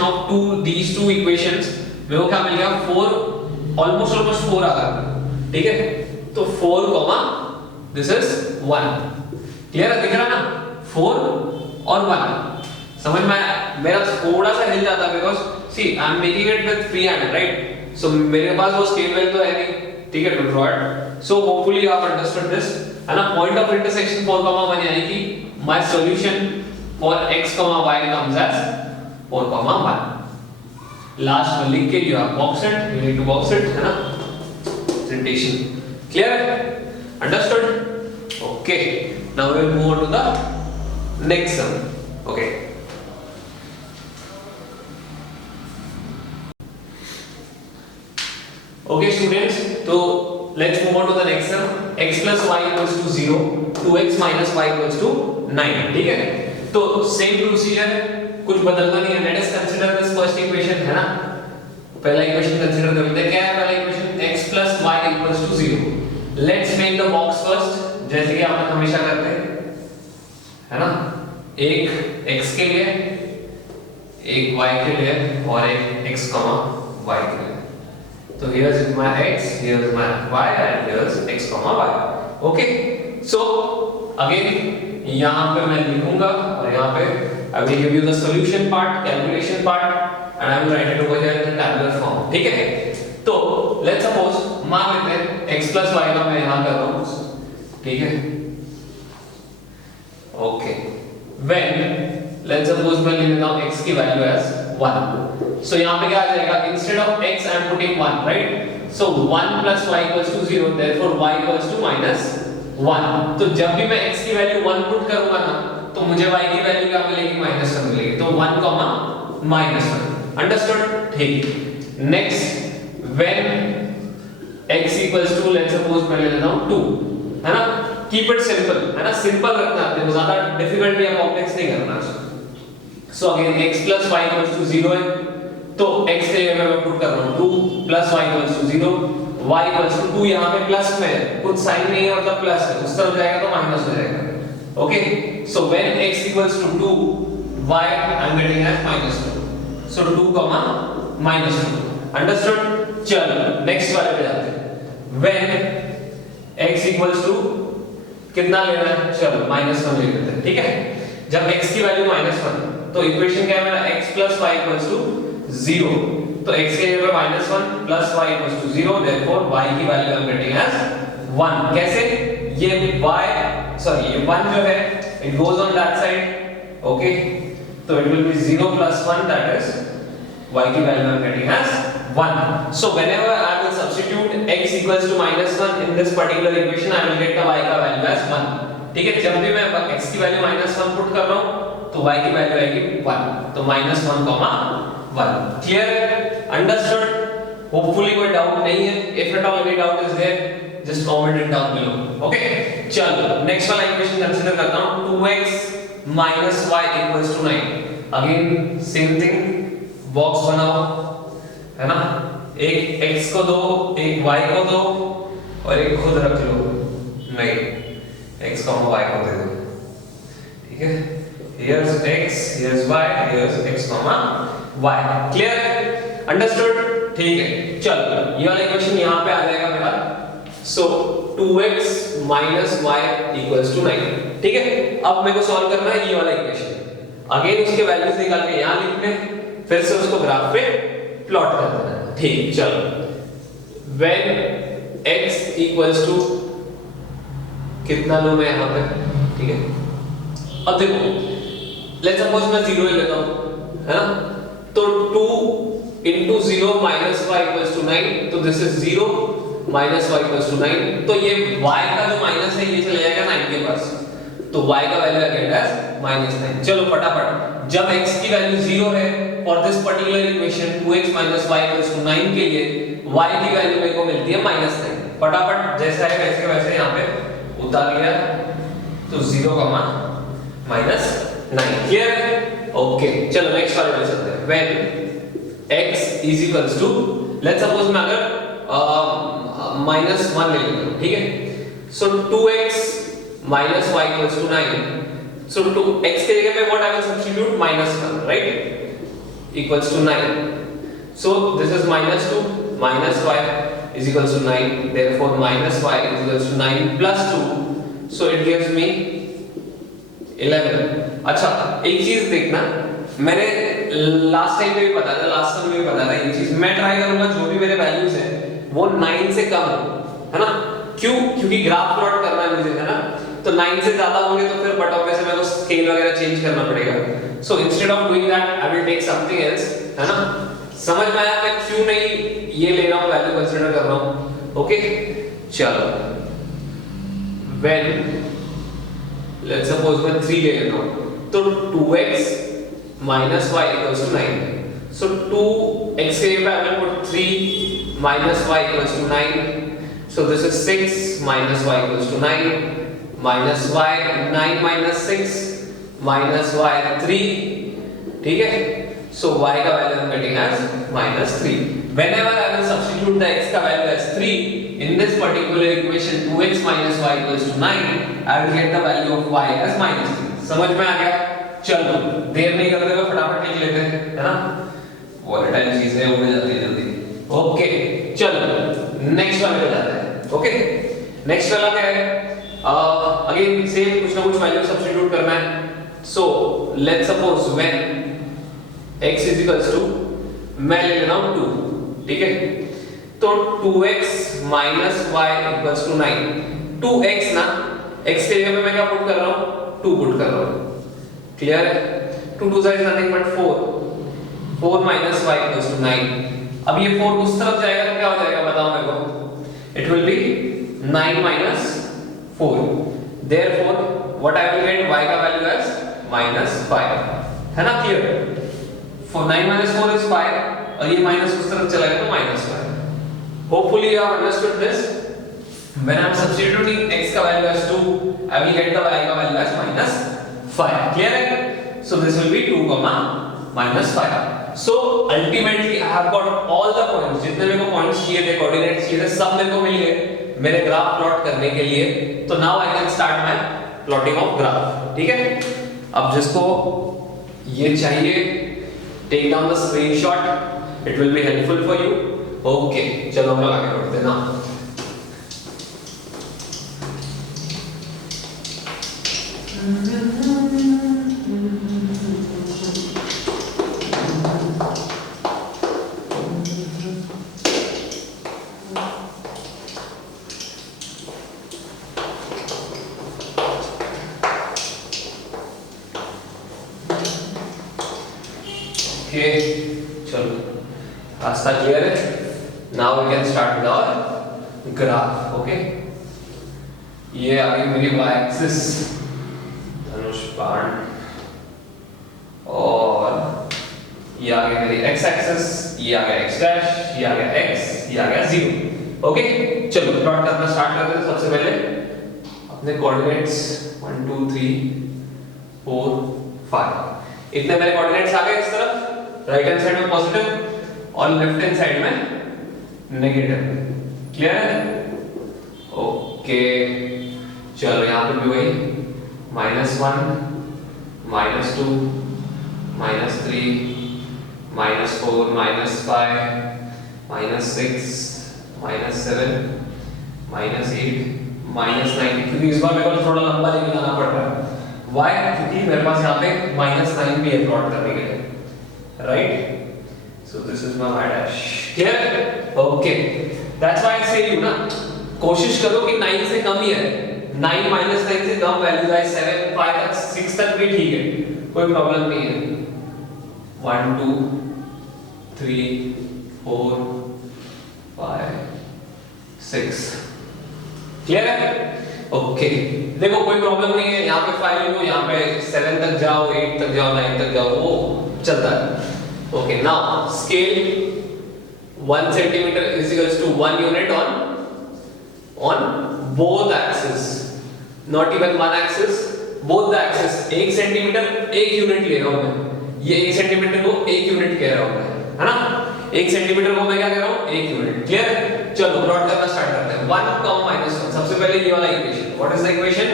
of these two equations, मेरे को क्या मिल गया? 4, almost 4 आ गया। ठीक है, तो 4, this is 1। क्लियर है? दिख रहा है ना? 4 और 1 समझ में? मेरा थोड़ा सा हिल जाता है because see I am making it with free hand, right? So मेरे पास वो स्केल वैल्यू तो है नहीं, ठीक है, to draw it. So hopefully you have understood this, है ना। पॉइंट ऑफ इंटरसेक्शन 4, 1 यानी कि my solution for x, y comes as 4, 1। लास्ट में लिख के you have box it, you need to box it, है ना, प्रेजेंटेशन। क्लियर है? Understood? Okay, now we will move on to the next sum. Okay, okay students, so let's move on to the next sum। x plus y equals to 0, 2x minus y equals to 9। ठीक है, तो सेम प्रोसीजर, कुछ बदलना नहीं है। Let us consider this first equation, है ना। पहला इक्वेशन कंसीडर कर लेते हैं। क्या है पहला equation? x plus y equals to 0। Let's make the box first, जैसे कि हम हमेशा करते हैं, है ना। एक x के लिए, एक y के लिए और एक x, y के लिए। So here is my x, here is my y, and here is x, y. Okay. So again यहाँ पे मैं लिखूंगा और यहाँ पे I will give you the solution part, calculation part, and I will write it over here in the tabular form. ठीक है? तो let's suppose मान लेते हैं x plus y का मैं यहाँ कर रहा हूँ, ठीक है? Okay. When let's suppose मैं ले लेता हूँ x की value as 1। So यहाँ पे क्या आ जाएगा? Instead of x I am putting 1, right? So 1 plus y equals to 0, therefore y equals to -1। तो जब भी मैं x की वैल्यू 1 पुट करूंगा ना, तो मुझे y की वैल्यू क्या मिलेगी? -1 मिलेगी। तो 1, -1। अंडरस्टूड? ठीक। Next, when x equals to let's suppose मैं ले लेता हूँ 2, है ना। कीप इट सिंपल, है ना, सिंपल रखना है, ज्यादा डिफिकल्ट या कॉम्प्लेक्स नहीं करना। So again x plus y equals to 0 है, तो x के लिए मैं पुट कर रहा हूँ 2 plus y equals to 0, y equals to 2 यहाँ पे प्लस में है, कुछ साइन नहीं है मतलब प्लस है, उस तरफ जाएगा तो माइनस हो जाएगा। Okay, so when x equals to 2 y I am getting as -2, so 2 -2 understood. चलो नेक्स्ट वाले पे जाते हैं। व्हेन x इक्वल्स टू कितना लेना है, चलो -1 ले लेते हैं, ठीक है। जब x की वैल्यू -1 तो इक्वेशन क्या है मेरा, x + y = 0, तो x के जगह पे -1 + y = 0, देयरफॉर y की value I am getting as 1। कैसे, ये y सॉरी ये 1 जो है it goes on that side, okay, तो it will be 0 + 1 that is y की value I am getting as 1। So whenever I will substitute x = -1 in this particular equation I will get the y का वैल्यू एज 1, ठीक है। जब भी मैं x की वैल्यू -1 पुट कर रहा हूं तो y की वैल्यू आएगी 1, तो -1, 1। क्लियर, अंडरस्टूड, होपफुली कोई डाउट नहीं है। If at all any doubt is there just comment it down below, okay. चलो नेक्स्ट वाला इक्वेशन कंसीडर करता हूं, 2x - y = 9। Again same thing, box बनाओ, है ना, एक x को दो, एक y को दो और एक खुद रख लो, नहीं x को y को दे दो, ठीक है। Here's x, here's y, here's x, y. Clear? Understood? ठीक है। चलो ये वाला इक्वेशन यहाँ पे आ जाएगा मेरा। So 2x - y = 9, ठीक है। अब मेरे को सॉल्व करना है ये वाला इक्वेशन। अगेन उसके वैल्यूज निकाल के यहाँ लिखने, फिर से उसको ग्राफ पे प्लॉट कर देना है, ठीक। चलो when x = कितना लूं मैं यहाँ पे, ठीक है। अब देखो लेट्स सपोज मैं 0 ले लेता हूं, है ना, तो 2 * 0 - y = 9, तो दिस इज 0 - y = 9, तो ये y का जो माइनस है ये चले जाएगा 9 के पास, तो y का वैल्यू आ गया -9। चलो फटाफट, जब x की वैल्यू 0 है for this particular equation 2x - y = 9 के लिए y की वैल्यू मेरे को मिलती है -9। फटाफट जैसा है वैसे वैसे यहाँ पे उतार लिया, तो 0, -9। क्लियर है, ओके। चलो नेक्स्ट वाले पे चलते हैं। व्हेन x = लेट्स सपोज मैं अगर -1 ले लेता हूं, ठीक है। सो 2x - y = 9, सो 2x के जगह पे what I will substitute, -1, right, equals to 9, so this is -2 - y = 9, therefore -y = 9 + 2, so it gives me 11। अच्छा एक चीज देखना, मैंने लास्ट टाइम में भी बताया था, लास्ट टाइम में भी बताया था ये चीज, मैं ट्राई करूंगा जो भी मेरे वैल्यूज हैं वो 9 से कम हो, है ना। क्यों, क्योंकि ग्राफ प्लॉट करना है मुझे, है ना, तो 9 से ज्यादा होंगे तो फिर बट ऑब्वियस मेरे को स्केल वगैरह चेंज करना पड़ेगा। So instead of doing that I will take something else, है ना। समझ में आया मैं क्यों नहीं ये ले रहा हूं, वैल्यू कंसीडर कर रहा हूं, ओके। चलो व्हेन लेट्स सपोज मैं 3 ले लेता हूं, तो 2x - y = 9, so 2x के जगह पे I will put 3 - y = 9, so this is 6 - y = 9, -y 9 - 6 -y 3, ठीक है। so y का वैल्यू हम getting as -3। whenever I will substitute the x का value as 3 in this particular equation 2x - y = 9, I will get the value of y as -3। समझ में आ गया? चलो देर नहीं करते हुए फटाफट लिख लेते हैं, है ना, वॉलेटाइल चीजें हो जाती है जल्दी। ओके चलो नेक्स्ट वाले पे जाते हैं। ओके नेक्स्ट वाला क्या है, अगेन सेम कुछ ना कुछ वैल्यू सब्स्टिट्यूट करना है। सो लेट्स सपोज व्हेन x = मैं ले लेता हूं 2, ठीक है। तो 2x - y = 9, 2x ना, x के जगह पे मैं क्या पुट कर रहा हूं, 2 पुट कर रहा हूं, क्लियर है। 2 2 is nothing but 4, 4 - y = 9। अब ये 4 उस तरफ जाएगा तो क्या हो जाएगा बताओ मेरे को, it will be 9 - 4, therefore what I will get y का वैल्यू as -5, है ना, क्लियर। for 9 - 4 is 5 और ये माइनस उस तरफ चला गया तो -5। hopefully you have understood this। when I am substituting x का value as 2 I will get the y का value as -5, clear है। so this will be 2, -5। So ultimately I have got all the points, जितने मेरे को पॉइंट्स चाहिए थे, कोऑर्डिनेट्स चाहिए थे, सब मेरे को मिल गए मेरे ग्राफ प्लॉट करने के लिए। तो now I can start my plotting of graph. ठीक है, अब जिसको ये चाहिए take down the screenshot, it will be helpful for you. Okay चलो हम लोग आगे बढ़ते हैं ना। चलो रास्ता क्लियर है। Now we can start with our graph. Okay, ये आ गई मेरी y एक्सिस धनुष बाण, और ये आ गई मेरी x एक्सिस, ये आ गया x डैश, ये आ गया x, ये आ गया 0। ओके चलो प्लॉट करना स्टार्ट करते हैं। सबसे पहले अपने कोऑर्डिनेट्स 1 2 3 4 5 इतने मेरे कोऑर्डिनेट्स आ गए इस तरफ, राइट हैंड साइड में पॉजिटिव और लेफ्ट हैंड साइड में नेगेटिव। क्लियर है? ओके चलो यहाँ पे भी वही -1 -2 -3 -4 -5 -6 -7 -8 -9, क्योंकि इस बार मेरे को थोड़ा लंबा लेके जाना पड़ रहा है। Why? क्योंकि मेरे पास यहाँ पे -9 भी है प्लॉट करने के लिए, right? So this is my y dash. Clear? Okay. That's why I say you ना, कोशिश करो कि 9 से कम ही है। 9 -9 से कम वैल्यू है, 7 5 तक 6 तक भी ठीक है, कोई प्रॉब्लम नहीं है। 1 2 3 4 5 6 क्लियर है? ओके देखो कोई प्रॉब्लम नहीं है, यहाँ पे 5 लो, यहाँ पे 7 तक जाओ, 8 तक जाओ, 9 तक जाओ, वो चलता है। Okay now scale 1 centimeter is equals to 1 unit on both axes, not even one axis, both the axis। 1 centimetre 1 unit ले रहा हूं मैं, ये 1 सेंटीमीटर को 1 यूनिट कह रहा हूं मैं, है ना? 1 सेंटीमीटर को मैं क्या कह रहा हूं? 1 यूनिट। क्लियर? चलो प्लॉट करना स्टार्ट करते हैं। 1, -1 सबसे पहले ये वाला equation, what is the equation?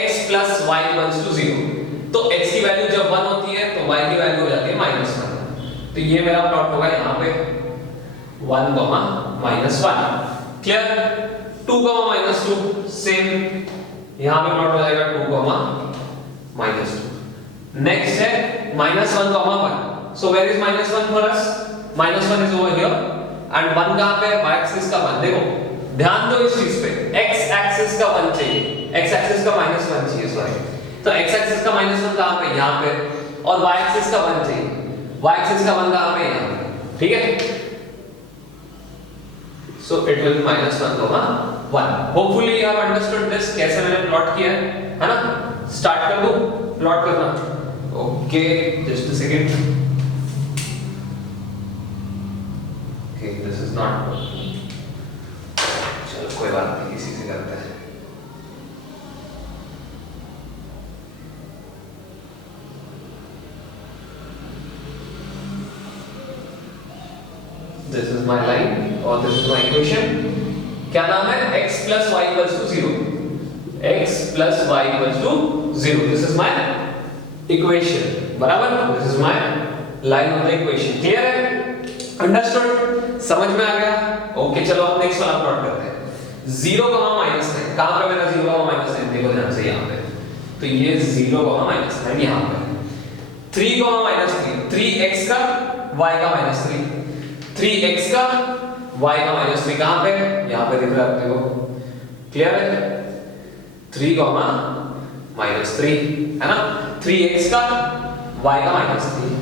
x + y = 0। तो x की वैल्यू जब 1 होती है तो y की वैल्यू हो जाती है -1। तो ये मेरा प्लॉट होगा यहाँ पे 1, -1। क्लियर? 2, -2 सेम, यहाँ पे प्लॉट हो जाएगा 2, -2। नेक्स्ट है -1, 1। So where is -1 for us? -1 is over here and 1 कहां पे है? y एक्सिस का 1। देखो ध्यान दो इस चीज पे, x एक्सिस का 1 चाहिए, x एक्सिस का -1 चाहिए, सॉरी। तो x एक्सिस का -1 कहां पे? यहाँ पे। और y एक्सिस का 1 चाहिए, y एक्सिस का 1 कहां पे? यहाँ पे। ठीक है? So it will be -1, 1। Hopefully you have understood this, कैसे मैंने प्लॉट किया है ना? स्टार्ट कर दूं प्लॉट करना? Okay just a second. Okay this is not working, चलो कोई बात नहीं, इसी से करते हैं। This is my line और this is my equation। क्या नाम है? x + y = 0। x + y = 0। This is my equation, बराबर? This is my line of the equation। Clear है? अंडरस्टूड? समझ में आ गया? ओके चलो अब नेक्स्ट वाला प्लॉट करते हैं। 0, -9 कहां पे मेरा 0, -9? देखो ध्यान से यहाँ पे, तो ये 0, -9 यहाँ पे। 3, -3 3x का y का -3, 3x का y का -3 कहां पे? यहाँ पे दिख रहा है देखो। क्लियर है? 3, -3 है ना? 3x का y का -3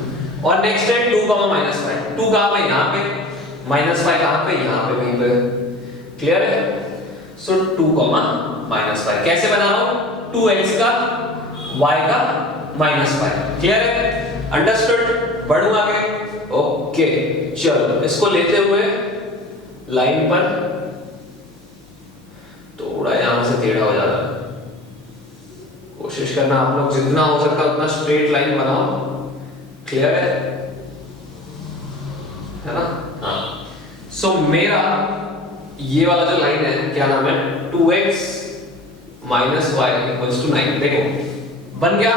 और नेक्स्ट है 2, -5। 2 कहां पे? यहाँ पे। -5 कहां पे? यहाँ पे कहीं पे। क्लियर है? सो 2, -5 कैसे बना रहा हूं? 2x का y का -5। क्लियर है? अंडरस्टूड? बढ़ूं आगे? ओके चलो इसको लेते हुए लाइन पर थोड़ा यहां से टेढ़ा हो जाता है, कोशिश करना आप लोग जितना हो सकता है उतना स्ट्रेट लाइन बनाओ। क्लियर है? है ना? हाँ, सो मेरा ये वाला जो लाइन है क्या नाम है 2x minus Y equals to 9। देखो बन गया,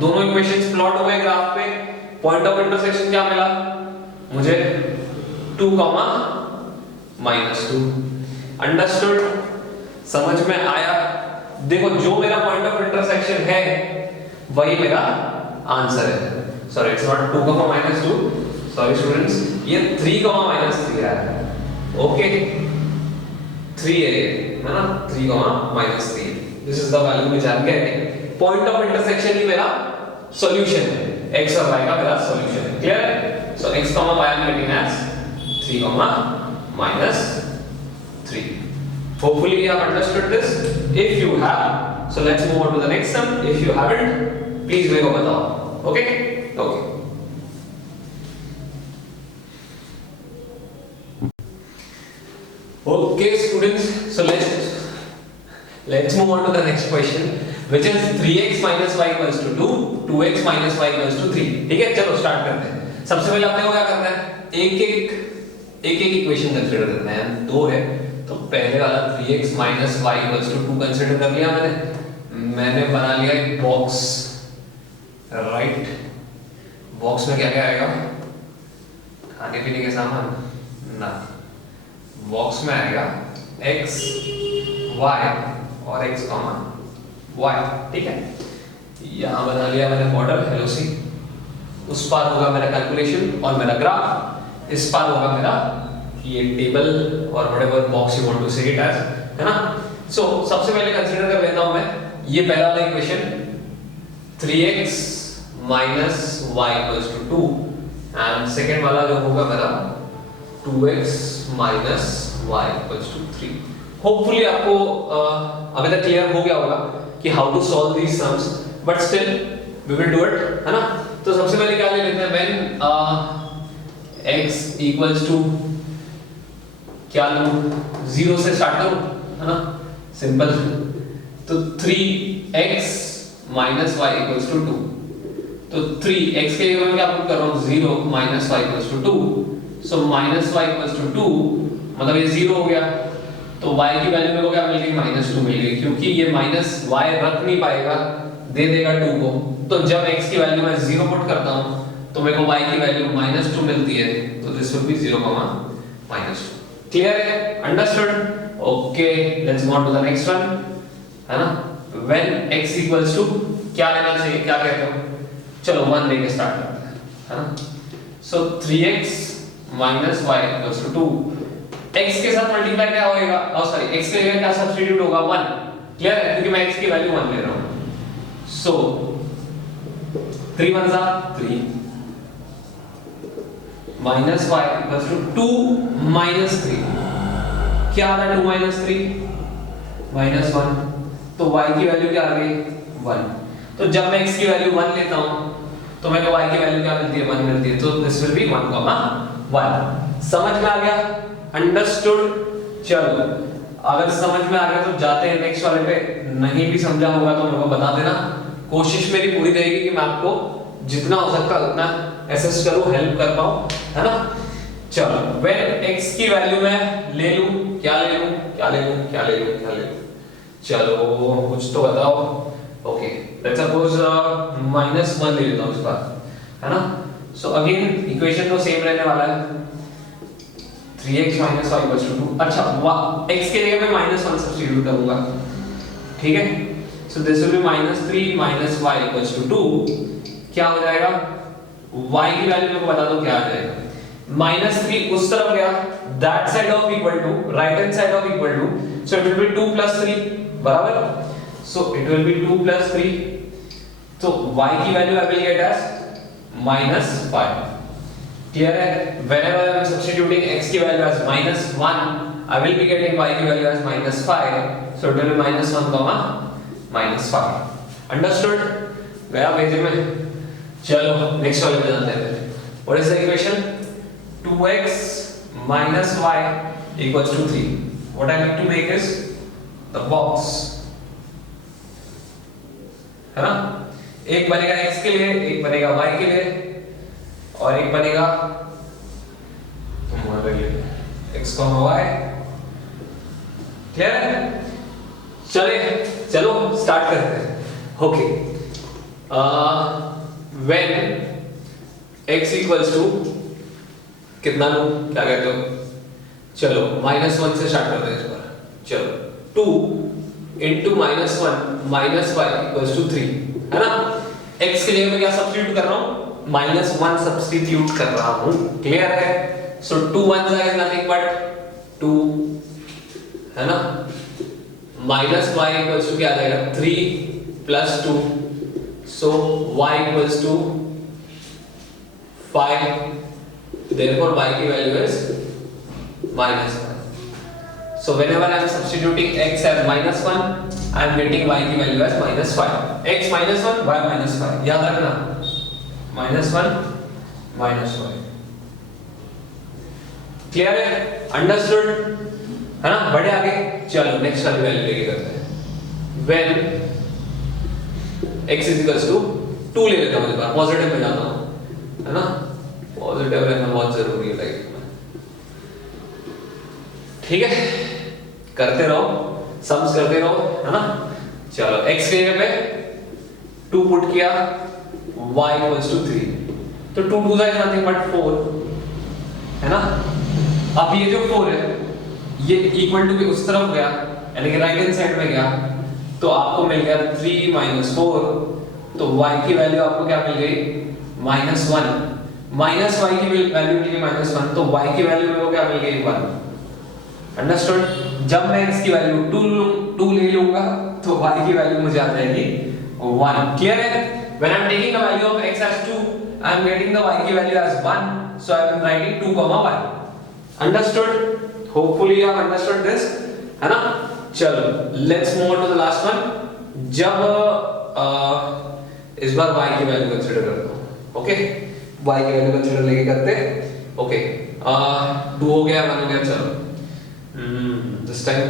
दोनों इक्वेशंस प्लॉट हो गए ग्राफ पे। पॉइंट ऑफ इंटरसेक्शन क्या मिला मुझे 2, -2। अंडरस्टूड? समझ में आया? देखो जो मेरा पॉइंट ऑफ इंटरसेक्शन है वही मेरा आंसर है। Sorry it's not 2, -2, sorry students, ये 3, -3 है। ओके 3 है ना, 3, -3। This is the value which I am getting. Point of intersection ही मेरा सॉल्यूशन है, x और y का मेरा सॉल्यूशन है। क्लियर है? So x, y I am getting as 3, -3। Hopefully you have understood this. If you have, so let's move on to the next sum. If you haven't, please मेरे को बताओ. Okay? Okay. Okay, students. So let's move on to the next question, which is 3x minus y equals to 2, 2x minus y equals to 3. ठीक है? चलो स्टार्ट करते हैं। सबसे पहले अपने को क्या करना है? एक इक्वेशन कंसीडर करना है। दो है तो पहले वाला 3x minus y equals to 2 consider कर लिया मैंने बना लिया एक बॉक्स, राइट? बॉक्स में क्या क्या आएगा? खाने पीने के सामान ना, बॉक्स में आएगा x y और x y। ठीक है, यहाँ बना लिया मैंने मॉडल LOC। उस पार होगा मेरा कैलकुलेशन और मेरा ग्राफ, इस पार होगा मेरा ये टेबल और whatever box you want to say it as, है ना? सो सबसे पहले कंसीडर कर लेता हूं मैं ये पहला वाला equation 3x minus y equals to 2 and second वाला जो होगा मेरा 2x minus y equals to 3। Hopefully आपको अभी तक क्लियर हो गया होगा कि how to solve these sums, but still we will do it, है ना? तो सबसे पहले क्या ले लेते हैं, व्हेन x equals to क्या लूं, 0 से स्टार्ट करूं, है ना? सिंपल। तो 3x minus y equals to 2। तो 3x के लिए मैं क्या पुट कर रहा हूं 0 minus y equals to 2। So minus y equals to 2 मतलब ये 0 हो गया, तो y की वैल्यू मेरे को क्या मिल गई -2 मिल गई, क्योंकि ये माइनस y रख नहीं पाएगा, दे देगा 2 को। तो जब x की वैल्यू मैं 0 पुट करता हूं तो मेरे को y की वैल्यू -2 मिलती है, तो दिस विल बी 0, -2। क्लियर है? Understood? Okay, let's move on to the next one, है ना? व्हेन x इक्वल्स टू क्या लेना चाहिए, क्या कहते हो? चलो 1 लेके स्टार्ट करते हैं, है ना? सो 3x minus y equals to 2। x के साथ मल्टीप्लाई क्या होएगा, सॉरी x के लिए क्या सब्स्टिट्यूट होगा 1। क्लियर है? क्योंकि मैं x की वैल्यू 1 ले रहा हूं। सो 3 1 3 minus y equals to 2 minus 3। क्या आ रहा है 2 minus 3 -1, तो y की वैल्यू क्या आ गई 1। तो जब मैं x की वैल्यू 1 लेता हूं तो मेरे को y की वैल्यू क्या मिलती है 1 मिलती है, तो दिस विल बी 1, 1। समझ में आ गया? अंडरस्टूड? चलो अगर समझ में आ गया तो जाते हैं नेक्स्ट वाले पे। नहीं भी समझा होगा तो मेरे को बता देना, कोशिश मेरी पूरी रहेगी कि मैं आपको जितना हो सकता है उतना असिस्ट करूं, हेल्प कर पाऊं, है ना? चलो व्हेन x की वैल्यू मैं ले लूं, क्या ले लूं, क्या ले लूं, क्या ले लूं, क्या ले लूं? चलो कुछ तो बताओ। ओके लेट्स सपोज -1 ले लेता हूं इस बार, है ना? सो अगेन इक्वेशन तो सेम रहने वाला है, 3x minus y equals to 2। अच्छा x के जगह मैं -1 सब्स्टिट्यूट करूंगा, ठीक है? So this will B -3 minus y equals to 2। क्या हो जाएगा? y की वैल्यू मेरे को बता दो क्या आ जाएगा। -3 उस तरफ गया, that side of equal to, right hand side of equal to, so it will be 2 + 3, बराबर? सो इट विल बी 2 + 3, तो y की value I will get as -5। Clear है? whenever I am substituting x की वैल्यू as -1 I will be getting y की वैल्यू as -5, so it will be -1, -5। Understood? गया पेज में? चलो नेक्स्ट वाले पे जाते हैं। What is the equation? 2x minus y equals to 3। what I need to make is the box, है ना? एक बनेगा x के लिए, एक बनेगा y के लिए और एक बनेगा x, y। क्लियर है? चलो स्टार्ट करते हैं। Okay, when x equals to कितना लूं, क्या कहते हो? चलो -1 से स्टार्ट करते हैं इस बार। चलो 2 into -1 - y इक्वल्स टू 3, है ना? x के लिए मैं क्या सब्स्टिट्यूट कर रहा हूं? -1 सब्स्टिट्यूट कर रहा हूं। क्लियर है? सो 2 1 इज नथिंग बट 2, है ना? -y इक्वल्स टू क्या आ जाएगा? 3 + 2, so y equals to 5, therefore y की value is -1. So whenever I am substituting x as -1, I am getting y की value as -5. x -1, y -5, याद रखना, -1 -5। क्लियर है? अंडरस्टूड, है ना? बढ़े आगे। चलो नेक्स्ट वाली वैल्यू लेके करते हैं। when x is equals to 2 ले लेता हूँ, इस बार पॉजिटिव में जाता हूँ, है ना? पॉजिटिव रहना बहुत जरूरी है लाइफ में। ठीक है, करते रहो, सम्स करते रहो, है ना? चलो x के जगह पे 2 पुट किया, y equals to 3, तो 2 2 is nothing but 4, है ना? अब ये जो 4 है ये इक्वल टू के उस तरफ गया, यानी कि राइट हैंड साइड में गया, तो आपको मिल गया 3 - 4, तो y की वैल्यू आपको क्या मिल गई? -1। माइनस y की वैल्यू मिल गई -1, तो y की वैल्यू मेरे को क्या मिल गई? 1। अंडरस्टूड? जब मैं x की वैल्यू 2 ले लूंगा तो y की वैल्यू मुझे आ जाएगी 1। क्लियर है? When I am taking the value of x as 2, I am getting the y की वैल्यू as 1, so I am writing 2, y। Understood? Hopefully you have understood this, है ना? चलो let's move on to the last one। जब इस बार y की वैल्यू कंसीडर करता हूँ, ओके? y की वैल्यू कंसीडर लेके करते हैं, ओके? 2 हो गया, 1 हो गया, चलो दिस टाइम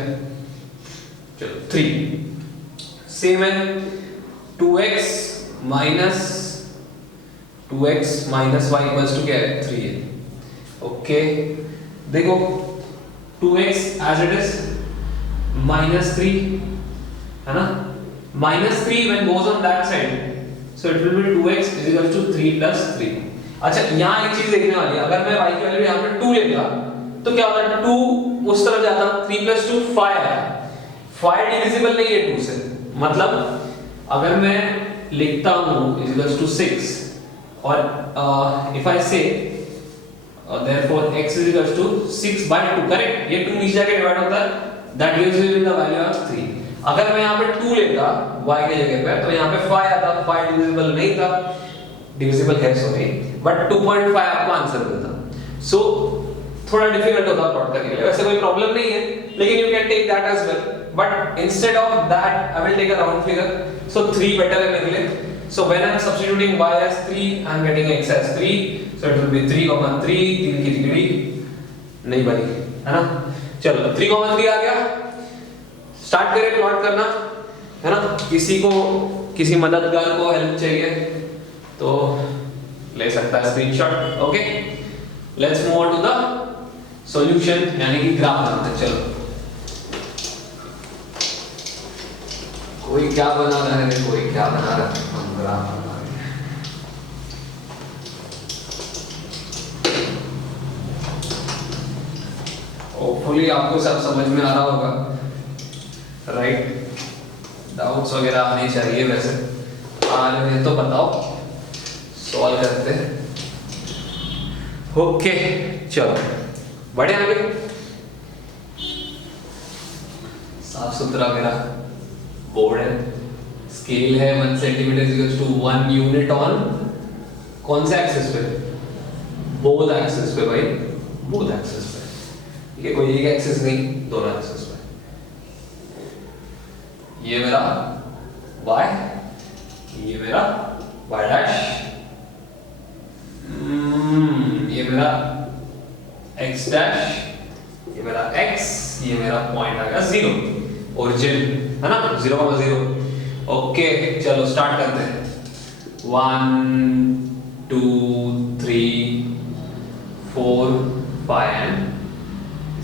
चलो 3 सेम है। 2x minus y equals to क्या है? 3 है। ओके, देखो 2x as it is -3, है ना? -3 when goes on that side, so it will be 2x is equal to 3 + 3। अच्छा, यहाँ एक चीज देखने वाली है, अगर मैं y की वैल्यू यहाँ पे 2 लेता तो क्या होता? 2 उस तरफ जाता, 3 + 2 5 आया। 5 डिविजिबल नहीं है 2 से, मतलब अगर मैं लिखता हूँ is equals to 6, और if I say therefore x is equals to 6/2, correct? ये 2 नीचे जाके डिवाइड होता है, that gives you the value of 3। अगर मैं यहाँ पे 2 लेता y के जगह पे, तो यहाँ पे 5 आता, 5 डिविजिबल नहीं था, डिविजिबल है सॉरी, बट 2.5 आपको आंसर मिलता। सो थोड़ा डिफिकल्ट होता प्लॉट करने के लिए, वैसे कोई प्रॉब्लम नहीं है, लेकिन you can take that as well, but instead of that I will take a round figure, so 3 better है मेरे लिए। So when I am substituting y as 3, I am getting x as 3, so it will be 3, 3 की डिग्री नहीं बनी, है ना? चलो 3, 3 आ गया। स्टार्ट करें प्लॉट करना, है ना? किसी मददगार को हेल्प चाहिए तो ले सकता है screenshot. Okay, let's move on to the solution, यानी कि ग्राफ बनाते हैं। चलो कोई क्या बना रहा है, कोई क्या बना रहा है, हम ग्राफ बना रहे हैं। होपफुली आपको सब समझ में आ रहा होगा, राइट? डाउट्स वगैरह आने चाहिए, वैसे आ रहे हैं तो बताओ, सॉल्व करते हैं। ओके चलो बढ़े आगे। साफ सुथरा मेरा बोर्ड है, स्केल है 1 centimetre equals to 1 unit on कौन से एक्सिस पे? बोथ एक्सिस पे भाई, बोथ एक्सिस पे। ठीक है, कोई एक एक्सिस नहीं, दोनों एक्सिस पे। ये मेरा y, ये मेरा y डैश, ये मेरा x डैश, ये मेरा x, ये मेरा पॉइंट आ गया 0, ओरिजिन, है ना? 0,0। ओके चलो स्टार्ट करते हैं। 1 2 3 4 5 एंड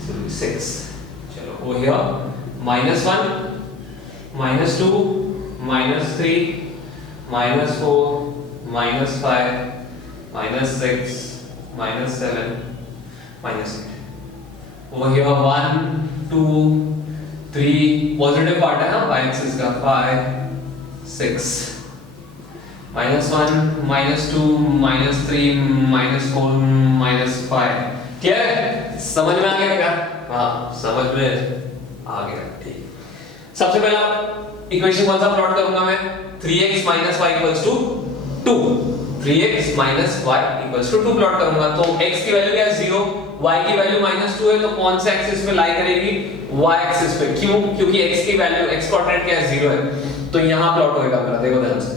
This will be 6. चलो over here -1, -2, -3, -4, -5, -6, -7, -8. Over here 1, 2, 3 positive part है ना y एक्सिस का 5, 6, -1, -2, -3, -4, -5. क्लियर है? समझ में आ गया क्या? हाँ समझ में आ गया। ठीक, सबसे पहला इक्वेशन कौन सा प्लॉट करूंगा मैं? 3x - y = 2। 3x - y = 2 plot करूंगा। तो x की वैल्यू क्या है? 0, y की वैल्यू -2 है, तो कौन से एक्सिस पे लाई करेगी? y एक्सिस पे। क्यों? क्योंकि x की वैल्यू, x कोऑर्डिनेट क्या है? 0 है, तो यहां प्लॉट होएगा मेरा। देखो ध्यान से,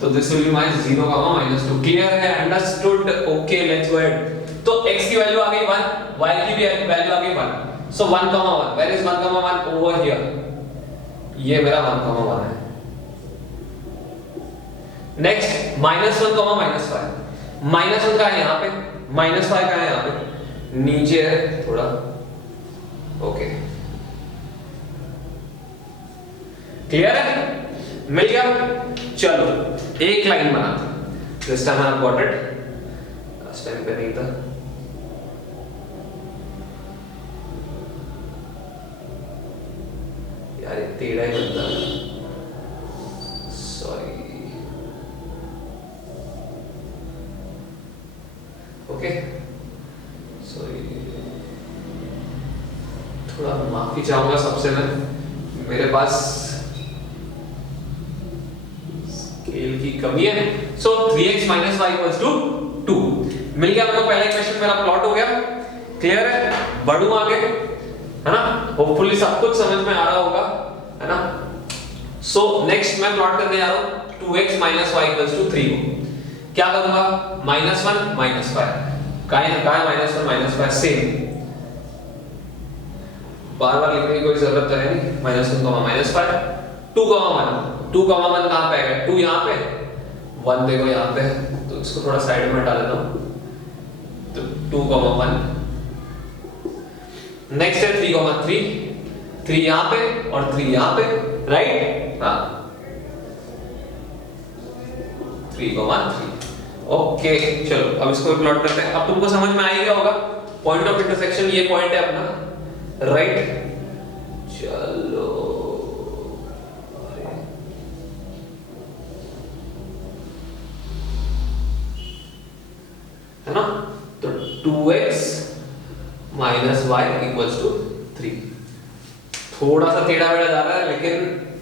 तो this will be my 0, -2। Clear है? Understood? Okay, let's go ahead. तो x की वैल्यू आ गई 1, y की भी वैल्यू आ गई 1। So 1, 1, where is 1, 1? Over here, ये मेरा 1, 1 है। नेक्स्ट -1, -5। -1 का है यहाँ पे, -5 का है यहाँ पे, नीचे है थोड़ा। ओके, क्लियर है? मिल गया? चलो एक लाइन बनाते हैं। This time I got it, last time पे नहीं था। यार ये टेढ़ा ही बनता है, सॉरी। ओके सॉरी, थोड़ा माफी चाहूंगा सबसे मैं, मेरे पास स्केल की कमी है। सो 3x - y = 2। मिल गया मेरे को पहला इक्वेशन, मेरा प्लॉट हो गया। क्लियर है? बढ़ूं आगे, है ना? होपफुली सब कुछ समझ में आ रहा होगा, है ना? सो नेक्स्ट मैं प्लॉट करने जा रहा हूं 2x - y = 3 को। क्या करूंगा? -1, -5। काय -1, -5 सेम, बार-बार लिखने की कोई जरूरत है नहीं। -1, -5, 2, 1। 2, 1 कहां पे आएगा? 2 यहां पे, 1 देखो यहां पे, तो इसको थोड़ा साइड में हटा देता हूं। तो 2, 1। नेक्स्ट है 3, 3 यहां पे और 3 यहां पे, राइट? हां, 3, 3। ओके चलो अब इसको प्लॉट करते हैं। अब तुमको समझ में आ ही गया होगा, पॉइंट ऑफ इंटरसेक्शन ये पॉइंट है अपना, राइट? चलो है ना? तो 2x - y = 3। थोड़ा सा टेढ़ा बेढ़ा जा रहा है, लेकिन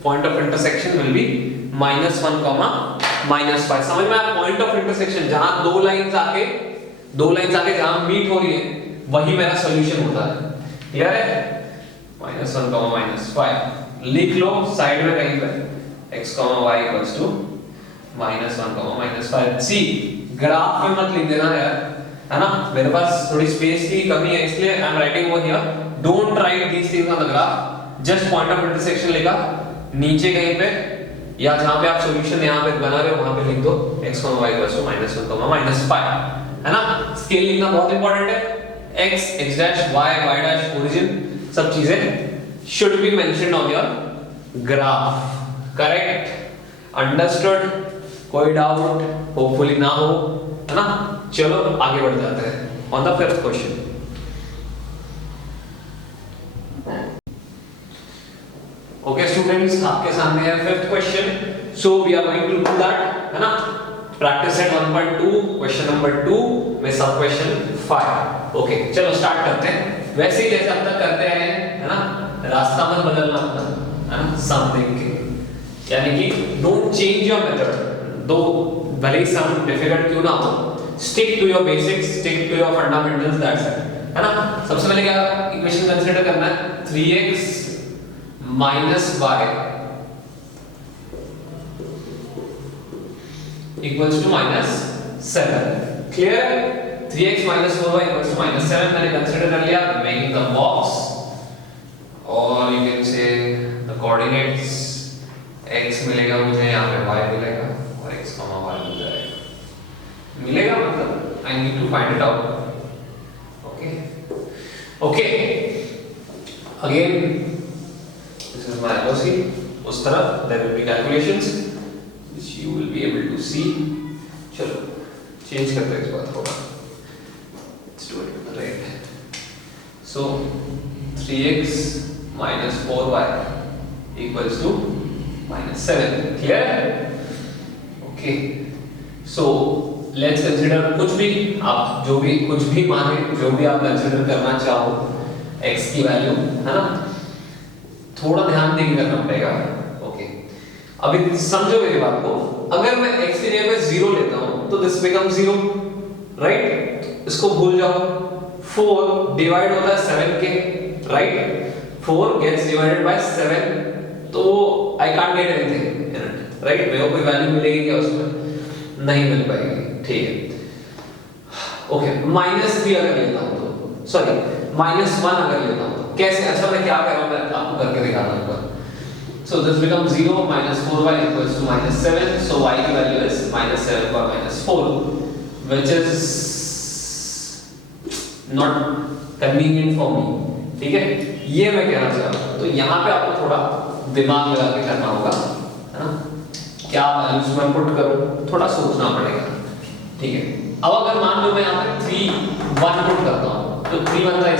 point of intersection will be -1, -5। समझ में आया? पॉइंट ऑफ इंटरसेक्शन जहां दो लाइंस आके जहां मीट हो रही है, वही मेरा सॉल्यूशन होता है। क्लियर है? -1, -5 लिख लो साइड में कहीं पे, x, y = -1, -5। सी ग्राफ में मत लिख देना यार, है ना? मेरे पास थोड़ी स्पेस की कमी है, इसलिए I am writing over here. Don't write these things on the graph, just point of intersection लिखा नीचे कहीं पे, या जहां पे आप सॉल्यूशन यहां पे बना रहे हो वहां पे लिख दो x, y = -1, -5, है ना? स्केल लिखना बहुत इंपॉर्टेंट है। x, x', y, y', origin, सब चीजें should be mentioned on your graph. Correct? Understood? कोई डाउट? होपफुली ना हो, है ना? चलो आगे बढ़ जाते हैं on the fifth question. Okay students, आपके सामने है fifth question. So we are going to do that, है ना? प्रैक्टिस सेट 1.2 क्वेश्चन नंबर 2 में सब क्वेश्चन 5। ओके चलो स्टार्ट करते हैं, वैसे ही जैसे अब तक करते आए हैं, है ना? रास्ता मत बदलना अपना, है ना? सम देख के, यानी कि डोंट चेंज योर मेथड। दो भले ही सम डिफिकल्ट क्यों ना हो, stick to your basics, stick to your fundamentals, that's it, है ना? सबसे पहले क्या इक्वेशन कंसीडर करना है? 3x - y = -7। Clear? 3x - 4y = -7 मैंने कंसीडर कर लिया। मेकिंग द बॉक्स, और you can say the coordinates. x मिलेगा मुझे, यहाँ पे y मिलेगा, और x, y मिल जाएगा। मिलेगा मतलब I need to find it out. Okay again this is my LOC, उस तरफ there will be calculations which you will be able to see. चलो चेंज करते हैं इस बात को, let's do it right. So 3x minus 4y equals to -7, clear? Okay, so let's consider कुछ भी आप जो भी कुछ भी माने, जो भी आप कंसीडर करना चाहो x की वैल्यू, है ना, थोड़ा ध्यान देके करना पड़ेगा। ओके, अभी समझो मेरी बात को, अगर मैं x की जगह पे 0 लेता हूं तो दिस बिकम 0, राइट? इसको भूल जाओ। 4 डिवाइड होता है 7 के, राइट? 4 gets divided by 7, तो I can't get anything in it, right? मेरे को कोई वैल्यू मिलेगी क्या उसमें? नहीं मिल पाएगी, ठीक है। ओके, -3 अगर लेता हूँ तो, सॉरी -1 अगर लेता हूँ तो कैसे? अच्छा मैं क्या कर रहा हूँ, मैं आपको करके दिखाता हूँ एक बार। So this becomes 0 -4y equals to -7, so y की value is -7 or -4, which is not convenient for me, ठीक है? ये मैं कहना चाह रहा हूँ। तो यहाँ पे आपको थोड़ा दिमाग लगा के करना होगा, है ना? क्या वैल्यूज मैं पुट करूँ, थोड़ा सोचना पड़ेगा, ठीक है? अब अगर मान लो मैं यहाँ पे 3 1 पुट करता हूँ तो 3 बनता है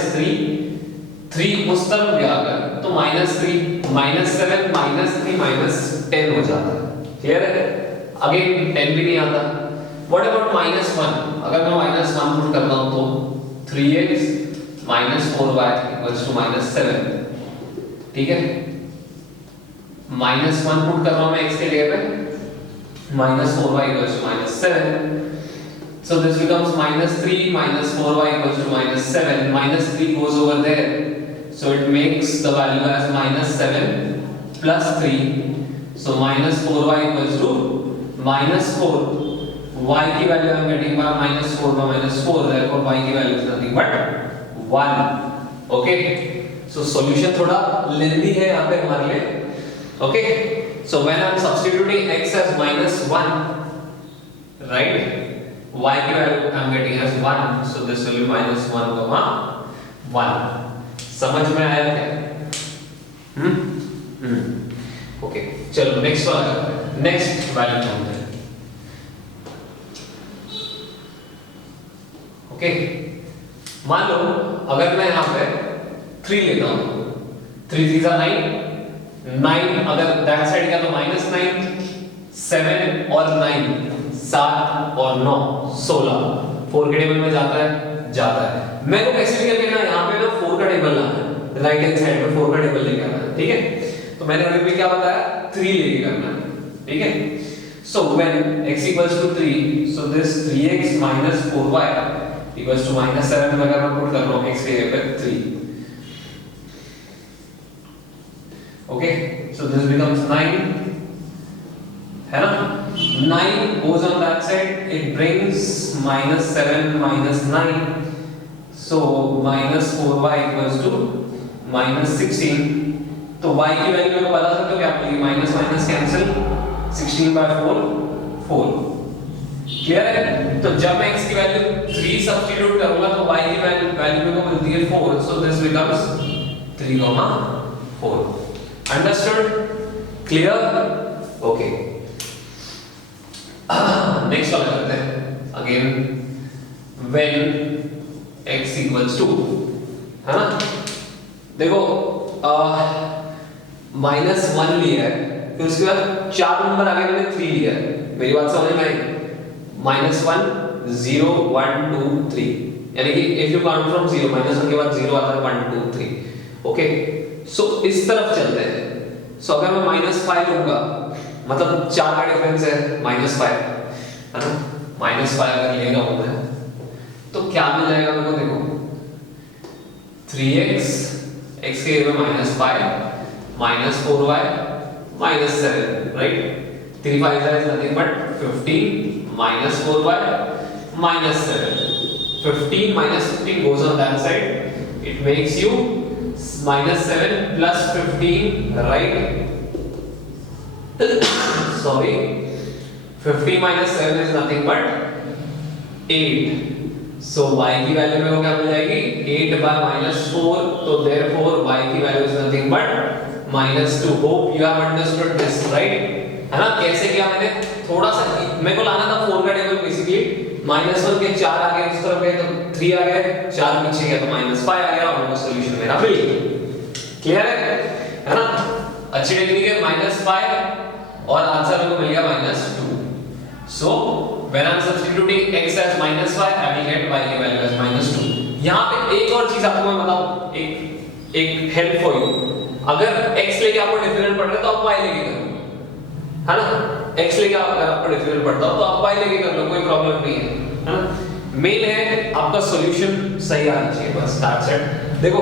3 उस तरफ गया अगर तो -3 -7 -3 -10 हो जाता है, क्लियर है? अगेन 10 भी नहीं आता। What about -1? अगर मैं -1 पुट करता हूँ तो 3x -4y equals to -7, ठीक है? -1 पुट कर रहा हूं मैं x के जगह पे, -4y equals to -7, so this becomes -3 -4y equals to -7, -3 goes over there, so it makes the value as -7 plus 3, so -4y equals to -4, y की value I am getting by -4 by -4, therefore y की value is nothing but 1, okay? So solution थोड़ा लेंदी है यहाँ पे हमारे लिए, okay? So when I am substituting x as -1, right? Y की value I am getting as 1, so this will be -1, 1. समझ में आया क्या? Okay, चलो next वाला करते हैं, next value ढूंढते हैं, okay? मान लो अगर मैं यहाँ पे 3 लेता हूँ, 3 3 9, अगर दैट साइड गया तो -9, 7 और 9, 7 और 9 16, 4 के टेबल में जाता है। मैं को कैसे भी करके ना यहाँ पे ना 4 का टेबल लाना है, राइट हैंड साइड में 4 का टेबल लेके आना है, ठीक है? तो मैंने अभी भी क्या बताया, 3 लेके करना है, ठीक है? So when x equals to 3, so this 3x minus 4y equals to -7 में अगर मैं पुट कर रहा हूँ x के जगह पे 3, okay, so this becomes 9, है ना? 9 goes on that side, it brings -7 -9, so -4y equals to -16, तो y की वैल्यू मेरे को बता सकते हो क्या आपकी? माइनस माइनस कैंसिल, 16/4 4, क्लियर है? तो जब मैं x की वैल्यू 3 सब्स्टिट्यूट करूंगा तो y की वैल्यू मेरे को मिलती है 4, so this becomes 3, 4. Understood? Clear? Okay. Next वाला करते हैं। Again, when x equals to, है ना? देखो -1 लिया है, फिर उसके बाद 4 नंबर आगे मैंने 3 लिया है। मेरी बात समझ में आई? -1 0 1 2 3, यानी कि if you count from 0, -1 के बाद 0 आता है, 1 2 3, ओके? सो इस तरफ चलते हैं। सो अगर मैं -5 लूंगा, मतलब 4 का डिफरेंस है, -5, है ना? -5 अगर लेगा हूं मैं, तो क्या मिल जाएगा मेरे को? देखो 3x, x के जगह -5 -4y -7, right? 3 5 is nothing but 15 -4y -7. 15 -15 goes on that side. It makes you -7 plus 15, right? Sorry. 15 minus 7 is nothing but 8. So y की वैल्यू मेरे को क्या मिल जाएगी? 8 by -4, तो therefore y की value is nothing but -2. Hope you have understood this, right? है ना? कैसे किया मैंने? थोड़ा सा मेरे को लाना था 4 का टेबल बेसिकली. -1 के 4 आ गए उस तरफ गए तो 3 आ गए, 4 पीछे गया तो -5 आ गया और वो सॉल्यूशन मेरा मिल गया. क्लियर है ना? अच्छी टेक्निक है. -5 और आंसर मेरे को मिल गया -2. So when I am substituting x as -5, I will get y की value as -2. यहाँ पे एक और चीज आपको मैं बताऊं, एक हेल्प फॉर यू. अगर x लेके आपको डिफरेंट पड़ रहा है तो आप y लेके करो, है ना? x लेके अगर आपको डिफरेंट पड़ता हो तो आप y लेके कर लो, कोई प्रॉब्लम नहीं है ना? मेन है आपका सॉल्यूशन सही आना चाहिए, बस दैट्स इट. देखो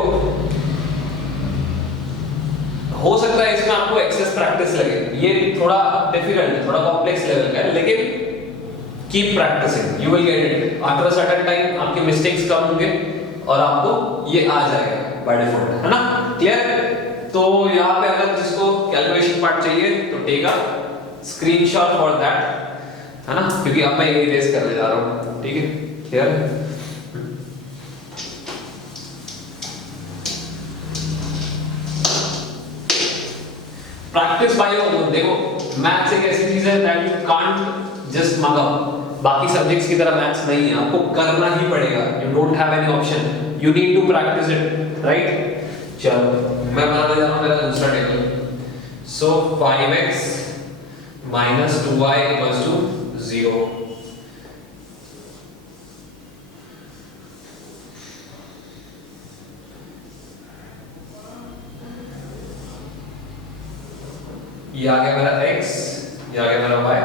हो सकता है इसमें आपको एक्सेस प्रैक्टिस लगे, ये थोड़ा डिफिकल्ट है, थोड़ा कॉम्प्लेक्स लेवल का है, लेकिन keep practising, you will get it. After a certain time आपके मिस्टेक्स कम होंगे और आपको ये आ जाएगा बाय डिफॉल्ट, है ना? क्लियर? तो यहाँ पे अगर जिसको कैलकुलेशन पार्ट चाहिए तो take a screenshot for that, है ना? क्योंकि अब मैं ये इरेज करने जा रहा हूँ, ठीक है? Clear? Practise by your own. देखो मैथ्स एक ऐसी चीज है that you can't just mug up. बाकी सब्जेक्ट्स की तरह मैथ्स नहीं है, आपको करना ही पड़ेगा. You don't have any option, you need to practise it, right? चलो मैं बनाने जा रहा हूं मेरा दूसरा table. So 5x minus 2y equals to 0. ये आ गया मेरा x, ये आ गया मेरा y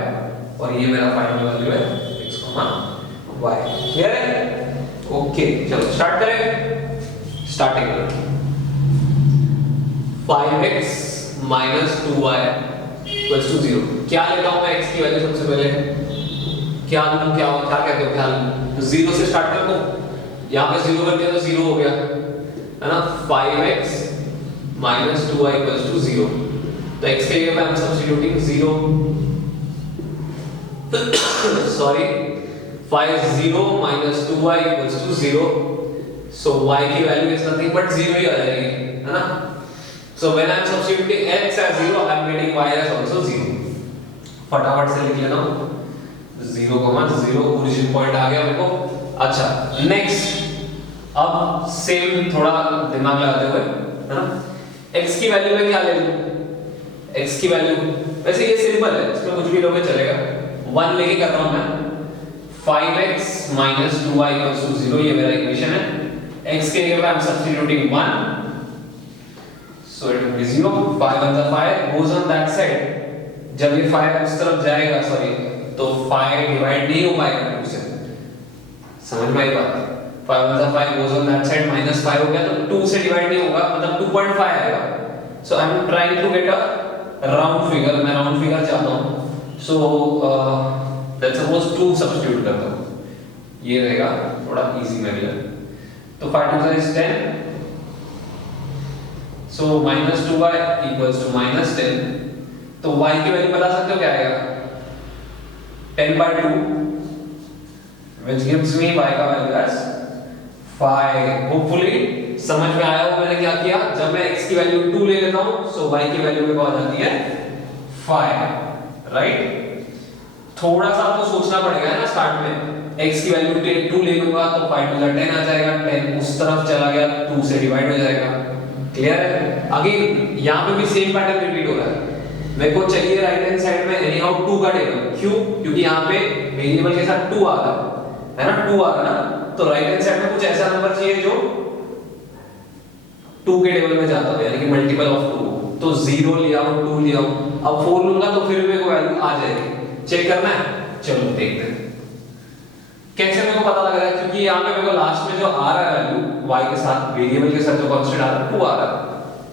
और ये मेरा फाइनल वैल्यू है x, y. क्लियर है? ओके, चलो स्टार्ट करें. स्टार्टिंग करें. 5x minus 2y equals to 0. क्या लेता हूं मैं x की वैल्यू सबसे पहले? क्या लूं? क्या कहते हो? क्या लूं? तो 0 से स्टार्ट कर दो. यहां पे 0 कर दिया तो 0 हो गया, है ना? 5x minus 2y equals to 0. तो x के लिए मैं substituting 0 sorry 0 minus 2y equals to 0. So y की वैल्यू इज नथिंग बट 0 ही आ जाएगी, है ना? So when I am substituting x as 0, I am getting y as also 0. फटाफट से लिख लेता हूँ 0,0 ओरिजिन पॉइंट आ गया मेरे को. अच्छा नेक्स्ट, अब सेम थोड़ा दिमाग लगाते हुए, है ना? x की वैल्यू में क्या ले लूं? x की वैल्यू वैसे ये सिंपल है, इसमें कुछ भी लोगे चलेगा. 1 लेके कर रहा हूं मैं. 5x minus 2y equals to 0, ये मेरा इक्वेशन है. x के लिए मैं substituting 1, so it will be 0. 5 on the 5 goes on that side. जब ये 5 उस तरफ जाएगा, सॉरी, तो 5 डिवाइड नहीं हो पाएगा 2 से. समझ में आई बात? 5 on the 5 goes on that side, -5 हो गया तो 2 से डिवाइड नहीं होगा, मतलब 2.5 आएगा. So I am trying to get a round figure, मैं round figure चाहता हूँ. So let's suppose 2 substitute करता हूँ, ये रहेगा थोड़ा easy मेरे लिए. तो 5 2 is 10. So minus 2y equals to minus 10. तो y की वैल्यू बता सकते हो क्या आएगा? 10/2, which gives me y का वैल्यू as 5. होपफुली समझ में आया हो मैंने क्या किया. जब मैं x की वैल्यू 2 ले लेता हूं so y की वैल्यू मेरे को आ जाती है 5, राइट? थोड़ा सा आपको सोचना पड़ेगा ना स्टार्ट में. x की वैल्यू 2 ले लूंगा तो 5 to the 10 आ जाएगा. 10 उस तरफ चला गया, 2 से डिवाइड हो जाएगा. क्लियर है? अगेन यहां पे भी सेम पैटर्न रिपीट हो रहा है. मेरे को चाहिए राइट हैंड साइड में एनी हाउ 2 का टेबल. क्यों? क्योंकि यहां पे वेरिएबल के साथ 2 आ रहा है ना? 2 आ रहा है ना, तो राइट हैंड साइड में कुछ ऐसा नंबर चाहिए जो 2 के टेबल में जाता है, यानी कि मल्टीपल ऑफ 2. तो 0 लिया हूं, 2 लिया हूं, अब 4 लूंगा तो फिर मेरे को वैल्यू आ जाएगी. चेक करना है? चलो देखते हैं कैसे मेरे को पता लग रहा है. क्योंकि यहां पे मेरे को लास्ट में जो आ रहा है वैल्यू y के साथ, वेरिएबल के साथ जो कांस्टेंट आ रहा है 2 आ रहा है.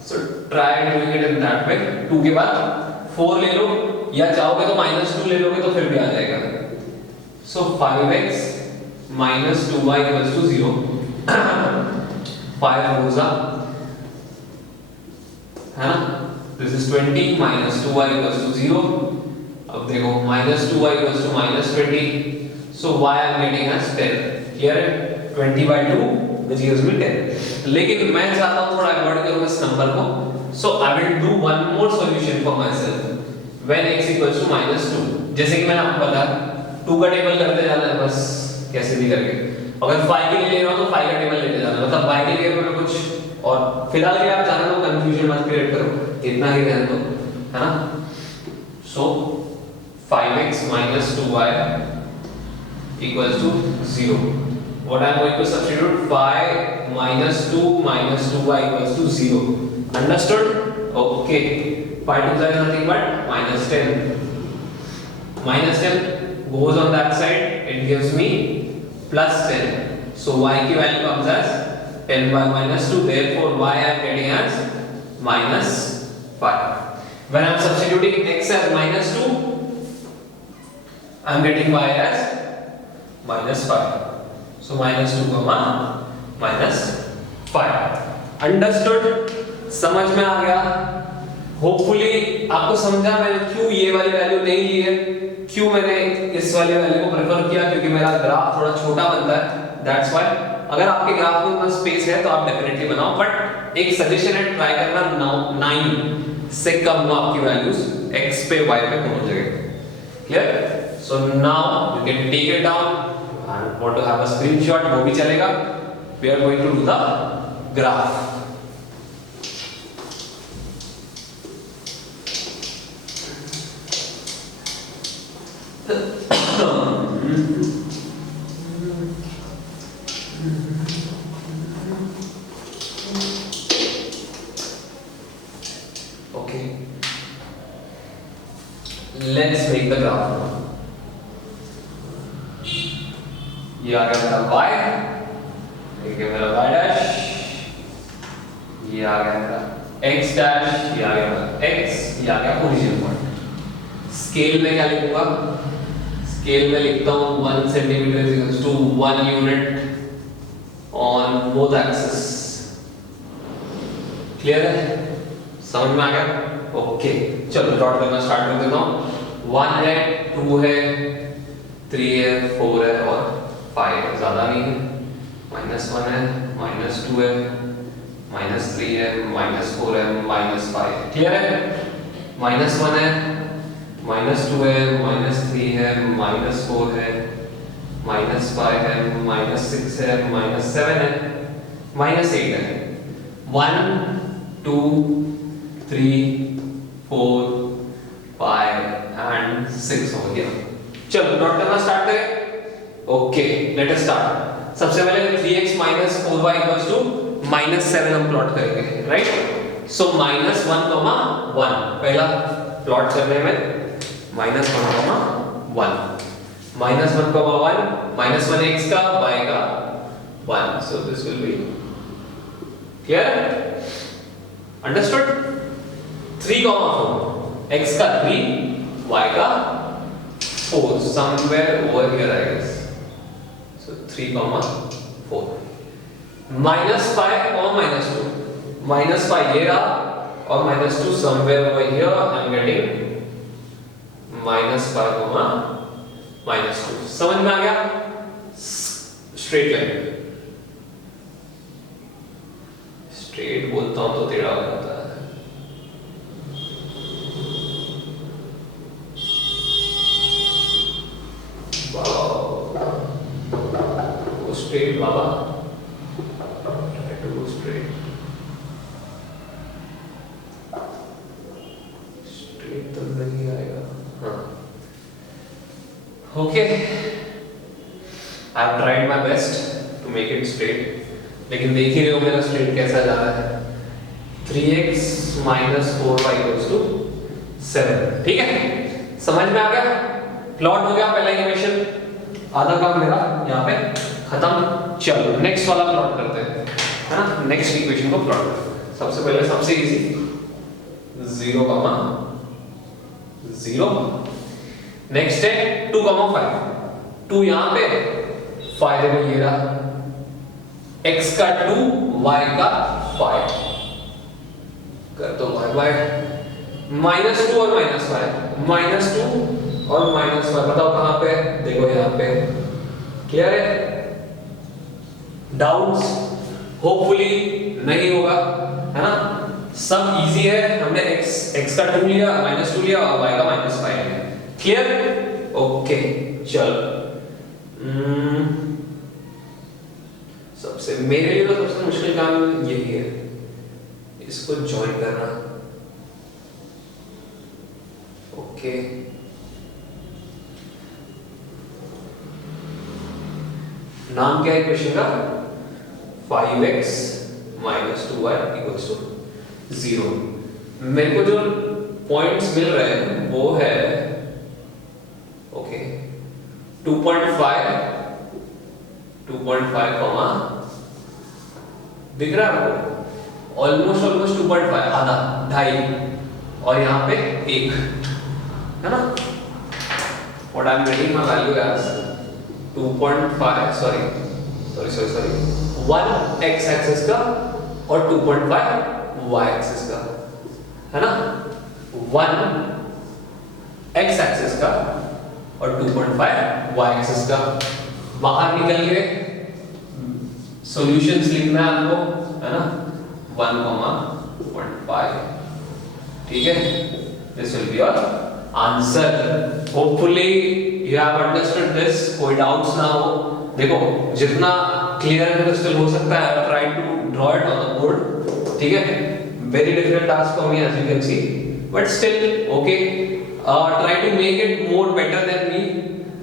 So try doing it in that way. 2 के बाद 4 ले लो, या चाहोगे तो -2 ले लोगे तो फिर भी आ जाएगा. सो 5x minus 2y equals to 0. 5 goes up, है ना? This is 20 minus 2y equals to 0. अब देखो minus 2y equals to minus 20. So y I am getting as 10. Here 20/2 which gives me 10. लेकिन मैं चाहता हूँ थोड़ा अवॉइड करूँ इस नंबर को, so I will do one more solution for myself when x equals to -2. जैसे कि मैंने आपको बताया 2 का टेबल करते जाना है बस कैसे भी करके, अगर 5 के लिए ले रहा हूँ तो 5 का टेबल लेते जाना, मतलब y के लिए मैं कुछ और फिलहाल के आप जाने दो, कंफ्यूजन मत क्रिएट करो, इतना ही रहने दो, है ना। सो 5x minus 2y equals to 0. What I am going to substitute? 5 minus 2 minus 2y equals to 0. Understood? Okay. 5 to the is nothing but minus 10. Minus 10 goes on that side. It gives me plus 10. So y की value comes as 10 by minus 2. Therefore y I am getting as minus 5. When I am substituting x as minus 2, I am getting y as minus 5. So minus 2 comma minus 5. Understood? समझ में आ गया? Hopefully आपको समझा मैंने क्यों ये वाली वैल्यू नहीं ली है, क्यों मैंने इस वाली वैल्यू को प्रेफर किया, क्योंकि मेरा ग्राफ थोड़ा छोटा बनता है, that's why. अगर आपके ग्राफ में इतना स्पेस है तो आप डेफिनेटली बनाओ, बट एक सजेशन है, ट्राई करना 9 से कम हो आपकी वैल्यूज x पे y पे दोनों जगह। Clear? So now you can take it down and want to have a screenshot, वो भी चलेगा। We are going to do the graph. Okay. Let's make the graph now. ये आ गया मेरा y, ये मेरा y डैश, ये आ गया मेरा x डैश, ये आ गया मेरा x, ये आ गया ओरिजिन पॉइंट। स्केल में क्या लिखूंगा? स्केल में लिखता हूँ 1 centimetre is equals to 1 unit on both axis. Clear है? समझ में आ गया? ओके, चलो ड्रॉट करना स्टार्ट कर देता हूँ। 1 है, 2 है, 3 है, 4 है और 5 है, ज्यादा नहीं है। -1 है, -2 है, -3 है, -4 है, -5 है। क्लियर है? -1 है, -2 है, -3 है, -4 है, -5 है, -6 है, -7 है, -8 है। 1 2 3 4 5 एंड 6 हो गया। चलो नोट करना स्टार्ट करें। Okay, let us start. सबसे पहले 3x minus 4y equals to -7 हम प्लॉट करेंगे, राइट? सो -1, 1 पहला प्लॉट करने में -1, 1 -1, -1 x का, y का 1, so this will be clear? Understood? 3, 4 x का 3, y का 4, somewhere over here I guess. So 3, 4 -5 or -2, -5 ये रहा और -2 somewhere over here I am getting -5, -2। समझ में आ गया? स्ट्रेट लाइन, स्ट्रेट बोलता हूं तो टेढ़ा हो जाता है। Go straight, Baba. Try to go straight. Straight तो नहीं आएगा। हाँ। Okay. I have tried my best to make it straight. लेकिन देख ही रहे हो मेरा straight कैसा जा रहा है। 3x minus 4y equals to 7। ठीक है? समझ में आ गया? प्लॉट हो गया पहला इक्वेशन, आधा काम मेरा यहाँ पे खत्म। चलो नेक्स्ट वाला प्लॉट करते हैं, है ना? नेक्स्ट इक्वेशन को प्लॉट करते हैं। सबसे पहले सबसे इजी 0, 0। नेक्स्ट है 2, 5। 2 यहाँ पे, 5 देखो ये रहा, x का 2, y का 5 कर दो बाय -2 और -5, -2 और -5 बताओ कहां पे? देखो यहाँ पे। क्लियर है? डाउट्स? होपफुली नहीं होगा, है ना। सब इजी है, हमने x का 2 लिया, -2 लिया और y का -5 लिया। क्लियर? ओके चलो। सबसे मेरे लिए तो सबसे मुश्किल काम यही है, इसको ज्वाइन करना। ओके नाम क्या है इक्वेशन का? 5x - 2y = 0। मेरे को जो पॉइंट्स मिल रहे हैं वो है ओके 2.5 दिख रहा है आपको? ऑलमोस्ट 2.5, आधा, ढाई, और यहाँ पे 1, है ना। What I am getting my value as 2.5 sorry 1 x axis का और 2.5 y एक्सिस का, है ना। 1 x एक्सिस का और 2.5 y एक्सिस का। बाहर निकल के सॉल्यूशंस लिखना है आपको, है ना। 1,2.5, ठीक है। This will be your answer. Hopefully you have understood this, कोई डाउट्स ना हो। देखो जितना क्लियर क्रिस्टल हो सकता है, try to draw it on the board, ठीक है। Very difficult task for me as you can see, but still okay, try to make it more better than me,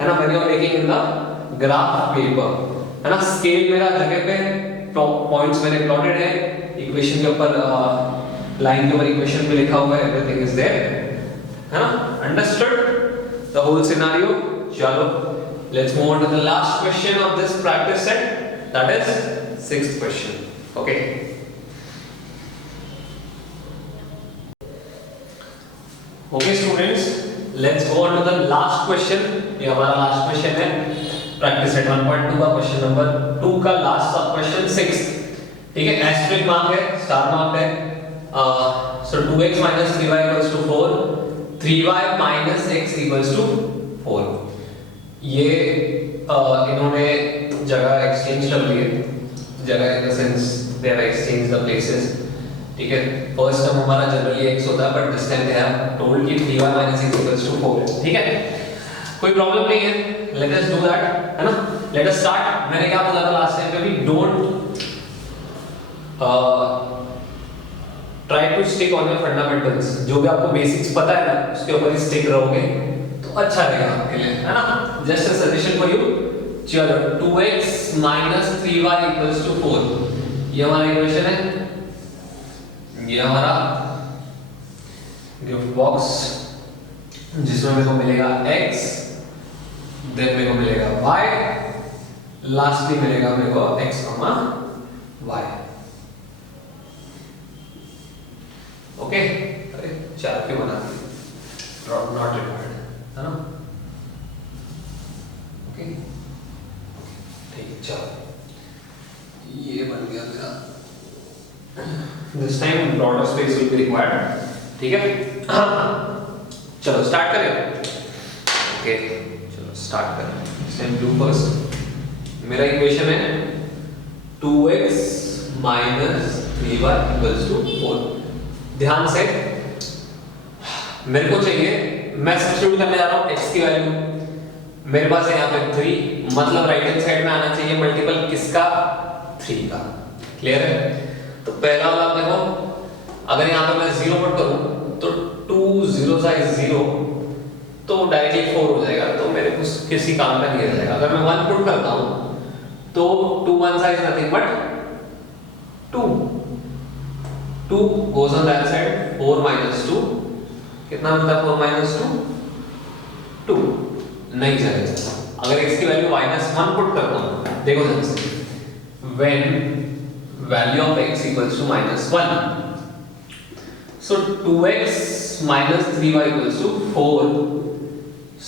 है ना। When you are making in the graph paper, है ना। स्केल मेरा जगह पे, टॉप पॉइंट्स मैंने प्लॉटेड है, इक्वेशन के ऊपर लाइन के ऊपर इक्वेशन पे लिखा हुआ है, एवरीथिंग इज देयर, है ना। Understood the whole scenario. चलो let's move on to the last question of this practice set, that is 6th question. Okay okay students, let's go on to the last question. ये हमारा लास्ट क्वेश्चन है प्रैक्टिस सेट 1.2 का क्वेश्चन नंबर 2 का लास्ट सब क्वेश्चन 6, ठीक है। एस्टेरिस्क मार्क है, स्टार मार्क है। सो 2x - 3y = 4, 3y - x = 4। ये इन्होंने जगह एक्सचेंज कर ली है, जगह in the sense they have exchange the places, ठीक है। फर्स्ट टर्म हमारा जनरली x होता है, but this time they have told कि 3y - x = 4, ठीक है। कोई प्रॉब्लम नहीं है, लेट अस डू दैट, है ना। Let us start. मैंने क्या बोला था लास्ट टाइम पे भी, don't try to stick on your fundamentals. जो भी आपको बेसिक्स पता है ना, उसके ऊपर ही स्टिक रहोगे तो अच्छा रहेगा आपके लिए, है ना। Just a suggestion for you. चलो 2x - 3y = 4, ये हमारा इक्वेशन है, ये हमारा गिफ्ट बॉक्स जिसमें मेरे को मिलेगा x, देन मेरे को मिलेगा y, लास्टली मिलेगा मेरे को x, y। ओके, अरे 4 क्यों बना दी? ड्रॉप नॉट रिक्वायर्ड, है ना। ओके ठीक, चलो ये बन गया मेरा। This time lot of space will be required, ठीक है। चलो स्टार्ट करें। ओके चलो स्टार्ट करें। This time do first. मेरा इक्वेशन है 2x - 3y = 4। ध्यान से मेरे को चाहिए, मैं सब्स्टिट्यूट करने जा रहा हूँ x की वैल्यू। मेरे पास है यहाँ पे 3, मतलब राइट हैंड साइड में आना चाहिए मल्टीपल किसका? 3 का। क्लियर है? तो पहला वाला देखो, अगर यहाँ पे मैं 0 पुट करूँ तो 2 0 is 0, तो डायरेक्टली 4 हो जाएगा, तो मेरे को किसी काम का नहीं रहेगा। अगर मैं 1 पुट करता हूँ तो 2 1 is nothing but 2 goes on that side, 4 - 2 कितना मिलता है? 4 - 2 2 नहीं जाएगा। अगर x की वैल्यू -1 पुट करता हूँ, देखो ध्यान से, when value of x equals to -1, so 2x - 3y = 4,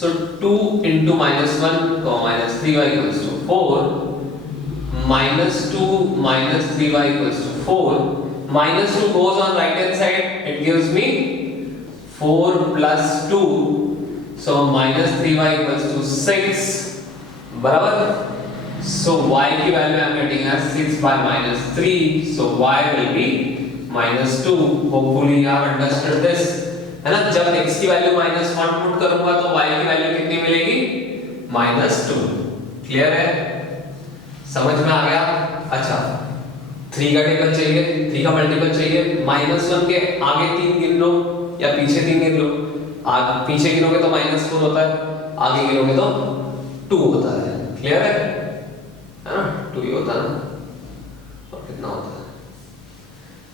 so 2 into -1, -3y = 4, -2 - 3y = 4, -2 goes on right hand side, it gives me 4 plus 2, so -3y = 6, बराबर। So y की value I'm getting as 6 by minus 3. So y will be minus 2. Hopefully you have understood this. है ना? जब x की वैल्यू minus 1 पुट करूंगा तो y की वैल्यू कितनी मिलेगी? minus 2. क्लियर है? समझ में आ गया? अच्छा 3 का टेबल चाहिए, 3 का मल्टीपल चाहिए, -1 के आगे 3 गिन लो या पीछे 3 गिन लो। आगे पीछे गिनोगे तो -4 होता है, आगे गिनोगे तो 2 होता है। क्लियर है ना? 2 ही होता है ना, और कितना होता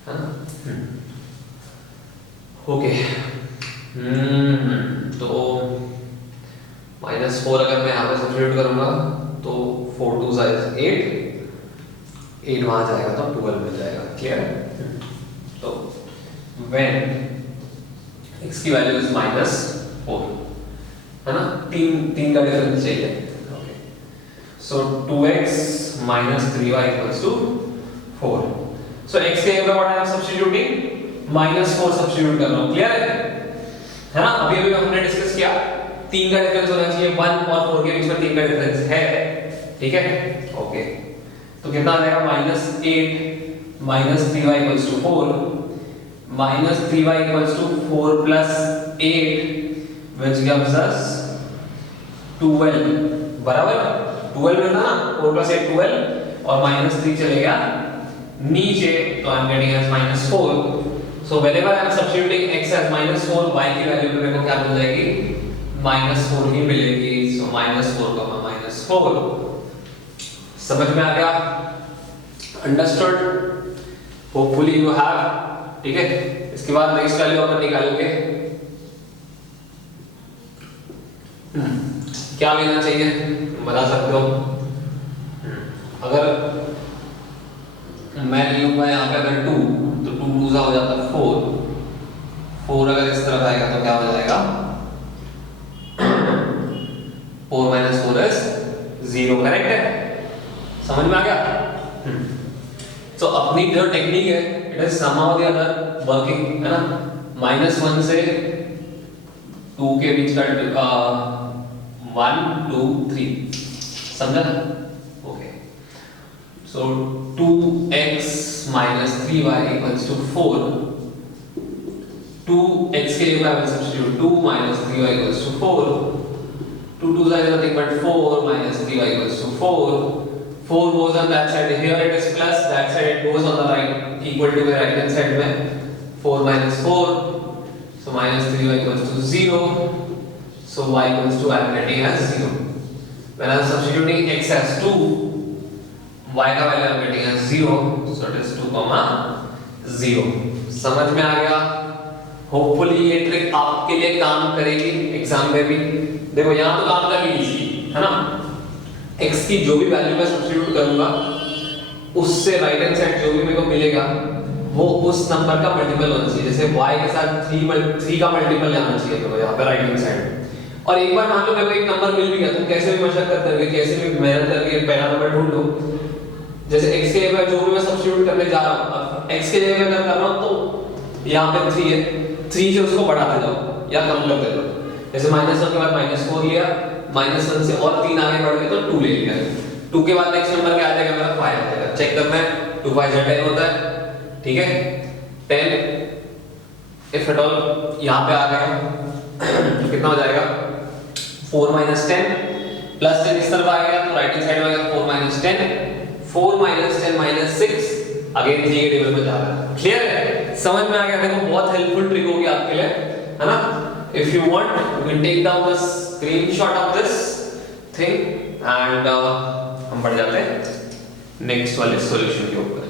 है ना? ओके तो -4 अगर मैं यहाँ पे सब्स्टिट्यूट करूंगा तो 4 2 8 वहां जाएगा तो 12 मिल जाएगा। क्लियर है? तो when x की वैल्यू इज -4 है ना, तीन का डिफरेंस चाहिए। Okay so 2x minus 3y equals to 4. So x के जगह what I am substituting? -4 substitute कर रहा हूँ। क्लियर है ना? अभी हमने डिस्कस किया 3 का डिफरेंस होना चाहिए, 1 और 4 के बीच में 3 का डिफरेंस है। ठीक है? ओके तो कितना आ जाएगा? -8 minus 3y equals to 4 minus 3y equals to 4 plus 8 which gives us 12 बराबर 12 मिलता ना, 4 plus 8 12 और -3 चलेगा नीचे तो I am getting as -4. So whenever I am substituting x as -4 y की वैल्यू पे मेरे को क्या मिल जाएगी? -4 ही मिलेगी. सो -4 -4 समझ में आ गया? अंडरस्टूड? Hopefully you have. ठीक है, इसके बाद नेक्स्ट वैल्यू अपन निकालेंगे. क्या लेना चाहिए बता सकते हो? अगर मैं लूंगा यहाँ पे अगर 2 तो 2 दूसरा हो जाता है 4 अगर इस तरफ आएगा तो क्या हो जाएगा? 4 minus 4 is 0. करेक्ट है? समझ में आ गया? तो अपनी जो टेक्निक है it is somehow the other working है ना. -1 से 2 के बीच का 1 2 3 समझा? Okay so 2x minus 3y equals to 4. 2x के लिए मैं substitute 2 minus 3y equals to 4. 2 2 is nothing but 4 minus 3y equals to 4. 4 goes on that side. Here it is plus, that side it goes on the right, equal to the right hand side में 4 minus 4. So minus 3y equals to 0. So y equals to I am getting as 0. When I am substituting x as 2, y का value I am getting as 0. So it is 2 comma 0. समझ में आ गया? होपफुली ये ट्रिक आपके लिए काम करेगी एग्जाम में भी. देखो यहाँ तो काम कर लीजिए है ना. x की जो भी वैल्यू मैं सब्स्टिट्यूट करूंगा उससे राइट हैंड साइड जो भी मेरे को मिलेगा वो उस नंबर का मल्टीपल होना चाहिए. जैसे y के साथ 3 का मल्टीपल आना चाहिए तो यहाँ पे राइट हैंड साइड. और एक बार मान लो मेरे को एक नंबर मिल भी गया, तुम कैसे भी मशक्कत करके कैसे भी मेहनत करके पहला नंबर ढूंढ लो. जैसे x के जगह जो भी मैं सब्स्टिट्यूट करने जा रहा हूँ, x के जगह मैं कर रहा हूँ तो यहाँ पे 3 है, 3 से उसको बढ़ाते जाओ या कम करते जाओ. जैसे -1 के बाद -4 लिया, -1 से और 3 आगे बढ़ गए तो 2 ले लिया. 2 के बाद नेक्स्ट नंबर क्या आ जाएगा मेरा? 5 आ जाएगा. चेक करना है. 2 5 10 होता है. ठीक है, 10 इफ एट ऑल यहाँ पे आ गया तो कितना हो जाएगा? 4 minus 10 प्लस 10 इस तरफ आ गया तो राइट हैंड साइड में आएगा 4 minus 10. 4 minus 10 minus 6 अगेन 3 के टेबल पे जा रहा है. क्लियर है? समझ में आ गया? देखो बहुत हेल्पफुल ट्रिक होगी आपके लिए है ना. If you want, you can take down the screenshot of this thing and हम बढ़ जाते हैं नेक्स्ट वाले सॉल्यूशन के ऊपर.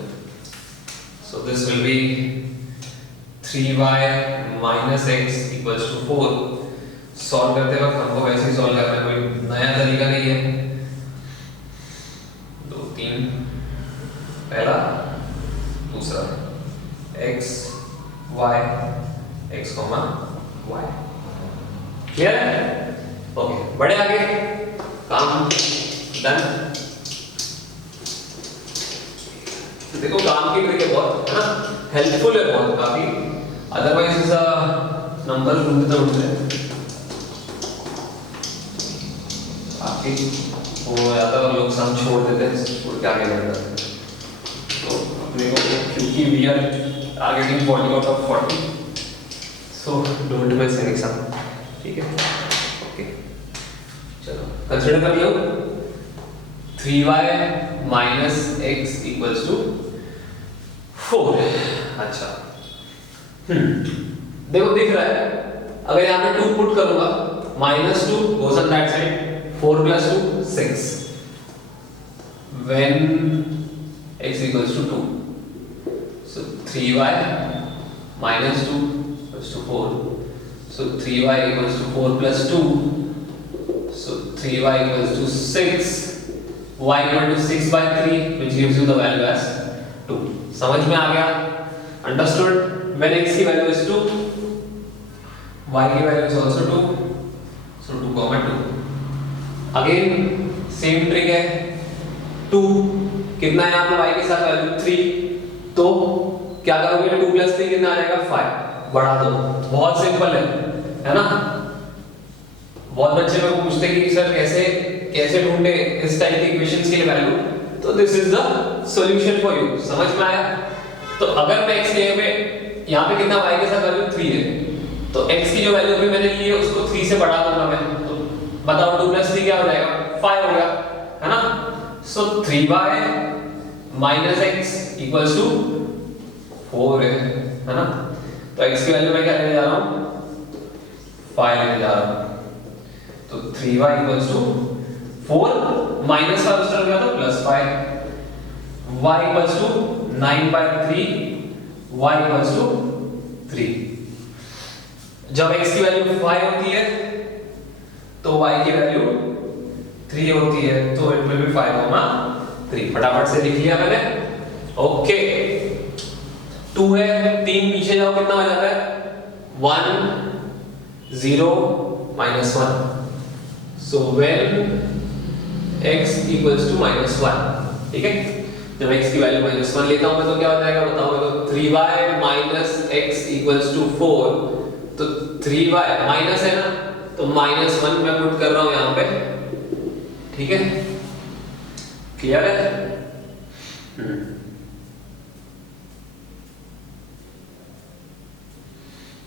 So this will be 3y minus x equals to 4. Solve करते वक्त हमको वैसे ही सॉल्व करना है, कोई नया तरीका नहीं है. 2 3 पहला दूसरा x y x y. Clear है? ओके बढ़े आगे. काम डन. देखो काम की ट्रिक है बहुत है ना, हेल्पफुल है बहुत काफी. अदरवाइज ऐसा नंबर ढूंढते काफी हो जाता है और लोग सब छोड़ देते हैं, छोड़ के आगे बढ़ जाते हैं। तो अपने को क्योंकि we are targeting 40 out of 40, so don't miss an exam, ठीक है। ओके चलो कंसीडर कर लो 3y minus x equals to 4। अच्छा देखो दिख रहा है, अगर यहाँ पे 2 पुट करूंगा, -2 goes on that side, 4 plus 2 6 when x equals to 2, so 3y minus 2 equals to 4, so 3y equals to 4 plus 2, so 3y equals to 6, y equal to 6 by 3 which gives you the value as 2। समझ में आ गया? Understood? When x की value is 2, y की value is also 2, so 2 comma 2। Again same trick है, 2 कितना है यहाँ पे y के साथ वैल्यू 3, तो क्या करोगे 2 प्लस 3 कितना आ जाएगा 5, बढ़ा दो। बहुत सिंपल है ना। बहुत बच्चे लोग पूछते हैं कि सर कैसे कैसे ढूंढे इस टाइप की इक्वेशंस के लिए वैल्यू, तो this is the solution for you. समझ में आया? तो अगर मैं x के पे यहाँ पे कितना y के साथ वैल्यू 3 है, तो x की जो वैल्यू अभी मैंने ली है उसको 3 से बढ़ा दूंगा मैं, तो बताओ 2 प्लस 3 क्या हो जाएगा 5 हो गया, है ना। So 3y minus x equals to 4 है ना। तो x की वैल्यू मैं क्या लेने जा रहा हूँ 5 लेने जा रहा हूँ, तो 3y इक्वल्स टू 4 माइनस 5 उस तरफ गया तो plus 5, y equals to 9 by 3, y equals to 3। जब x की वैल्यू 5 होती है तो y की वैल्यू 3 होती है, तो इट विल बी 5,3। फटाफट से लिख लिया मैंने। ओके 2 है, 3 पीछे जाओ कितना हो जाता है 1 0 -1, सो व्हेन x equals to -1, ठीक है। जब x की वैल्यू -1 लेता हूं मैं तो क्या हो जाएगा बताओ मेरे को 3y minus x equals to 4, तो 3y माइनस है ना, तो -1 मैं पुट कर रहा हूं यहां पे, ठीक है। क्लियर है?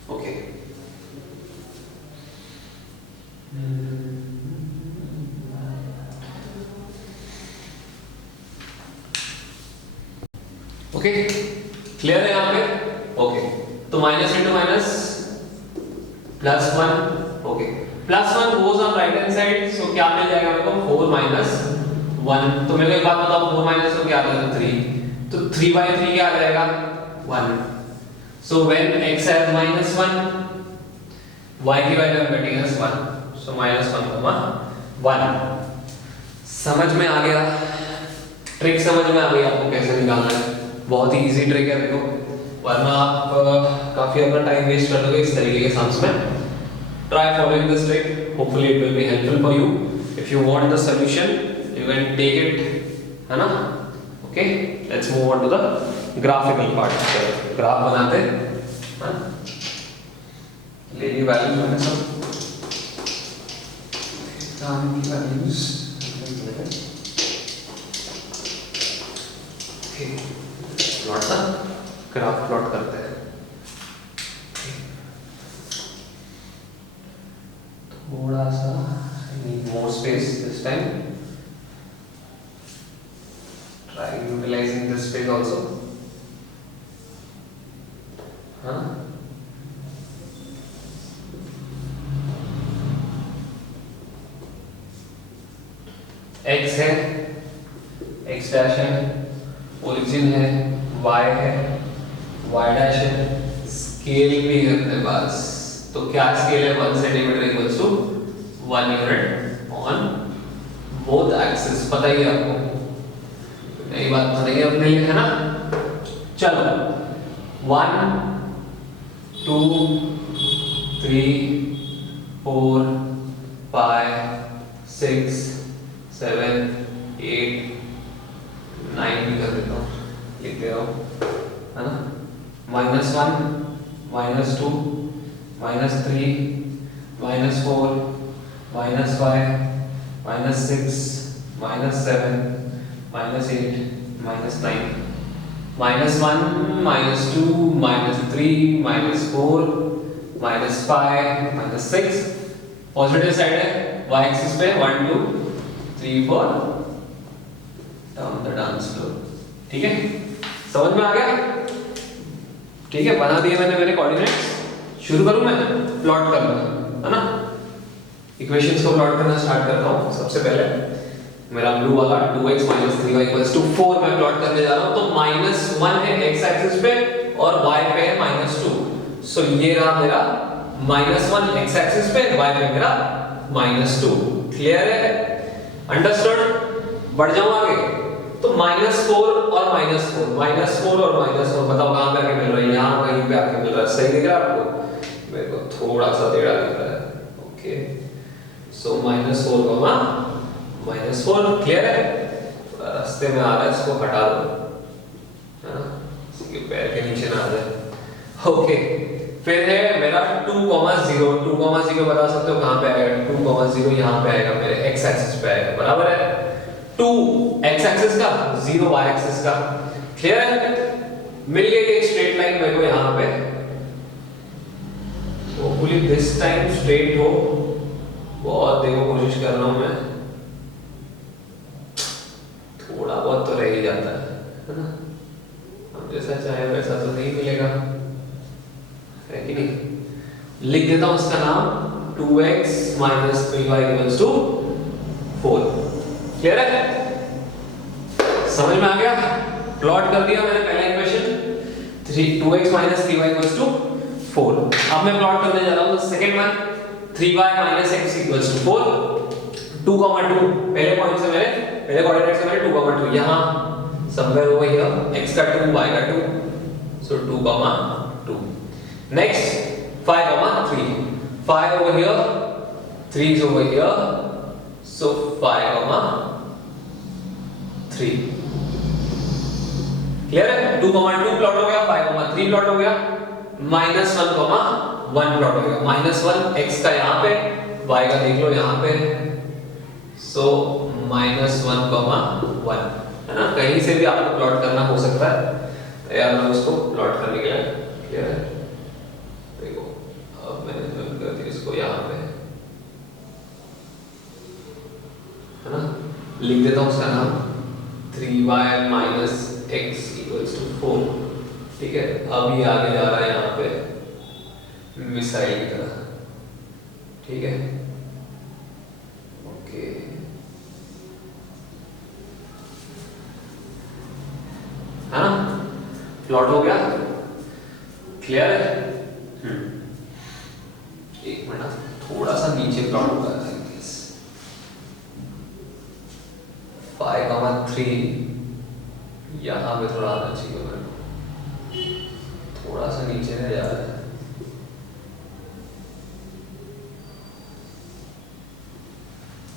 ओके ओके क्लियर है यहाँ पे? ओके तो minus into minus plus 1, okay plus 1 goes on right hand side, so क्या मिल जाएगा मेरे को 4 माइनस 1। तो मेरे को एक बात बताओ 4 माइनस तो क्या आता है 3, तो 3 by 3 क्या आ जाएगा 1, सो व्हेन x हैज -1 y की वैल्यू हम गेटिंग एज 1, सो -1,1। समझ में आ गया? ट्रिक समझ में आ गई आपको कैसे निकालना है? बहुत ही इजी ट्रिक है देखो, वरना आप काफी अपना टाइम वेस्ट कर दोगे इस तरीके के सम्स में। Try following this trick, hopefully it will be helpful for you. If you want the solution you can take it, है ना। Okay let's move on to the graphical part. Graph बनाते हैं, ले ली वैल्यूज मैंने सब, काम की वैल्यूज प्लॉट सा ग्राफ प्लॉट करते हैं। थोड़ा सा need more space this time, try utilising this space also, हाँ x है, x डैश है, ओरिजिन है, y है, y डैश है, स्केल भी है अपने पास, तो क्या स्केल है 1 centimetre equals to 1 unit on both axis, पता ही है आपको, नई बात तो नहीं है अपने लिए, है ना। चलो 1 2 3 4 5 6 7 8 9 भी कर देता हूँ, लिखते रहो, है ना। -1 -2 -3 -4 -5 -6 -7, -8, -9, -1, -2, -3, -4, -5, -6. पॉजिटिव साइड है y एक्सिस पे 1 2 3 4 डाउन द डांस फ्लोर। ठीक है, समझ में आ गया? ठीक है, बना दिए मैंने मेरे कोऑर्डिनेट्स। शुरू करूं मैं प्लॉट करना, है ना? इक्वेशंस को प्लॉट करना स्टार्ट करता हूं। सबसे पहले मेरा ब्लू वाला 2x 3y 4 मैं प्लॉट करने जा रहा हूं। तो -1 है x एक्सिस पे और y पे है -2। सो ये रहा मेरा -1 x एक्सिस पे, y पे मेरा -2। क्लियर है? अंडरस्टूड? बढ़ जाऊं आगे। तो -4 और -4, -4 और -4 बताओ कहां पे आके मिल रहा है? यहां कहीं पे आके मिल रहा है। सही दिख रहा है आपको? मेरे को थोड़ा सा टेढ़ा दिख रहा है। ओके, सो -4 -4। क्लियर है? रास्ते में आ रहा है, इसको हटा दो, है ना? इसके पैर के नीचे ना आ जाए। ओके, फिर है मेरा 2, 0। 2, 0 बता सकते हो कहां पे आएगा? 2, 0 यहां पे आएगा, मेरे x एक्सिस पे आएगा। बराबर है? 2 x एक्सिस का, 0 y एक्सिस का। क्लियर है? मिल गई एक स्ट्रेट लाइन मेरे को यहां पे। होपफुली दिस टाइम स्ट्रेट हो। बहुत देखो कोशिश कर रहा हूं मैं, थोड़ा बहुत तो रह ही जाता है ना? हम जैसा चाहे वैसा तो नहीं मिलेगा, है कि नहीं? लिख देता हूं इसका नाम 2x 3y 4। क्लियर है? समझ में आ गया? प्लॉट कर दिया मैंने पहला इक्वेशन 2x 3y 4। अब मैं प्लॉट करने जा रहा हूं सेकंड वन 3y x 4। 2, 2 पहले पॉइंट से मेरे पहले कोऑर्डिनेट से मेरे 2, 2 यहां समवेयर ओवर हियर x का 2 y का 2। So 2, 2। Next 5, 3 5 over here, 3 is over here, so 5, 3। Clear है? 2, 2 प्लॉट हो गया, 5, 3 प्लॉट हो गया, -1, 1 प्लॉट हो गया। -1 x का यहाँ पे, y का देख लो यहाँ पे, so -1, 1 है ना? कहीं से भी आपको प्लॉट करना हो सकता है। तैयार हो उसको प्लॉट करने के लिए? क्लियर है? देखो अब मैंने ज्वाइन कर दिया इसको यहाँ पे, है ना? लिख देता हूँ उसका नाम 3y x 4। ठीक है, अब ये आगे जा रहा है यहाँ पे मिसाइल की तरह। ठीक है, ओके, है ना? प्लॉट हो गया? क्लियर है? एक मिनट, थोड़ा सा नीचे प्लॉट होगा। 5, 3 यहाँ पे थोड़ा आना चाहिए मेरे को, थोड़ा सा नीचे रह जा रहा है।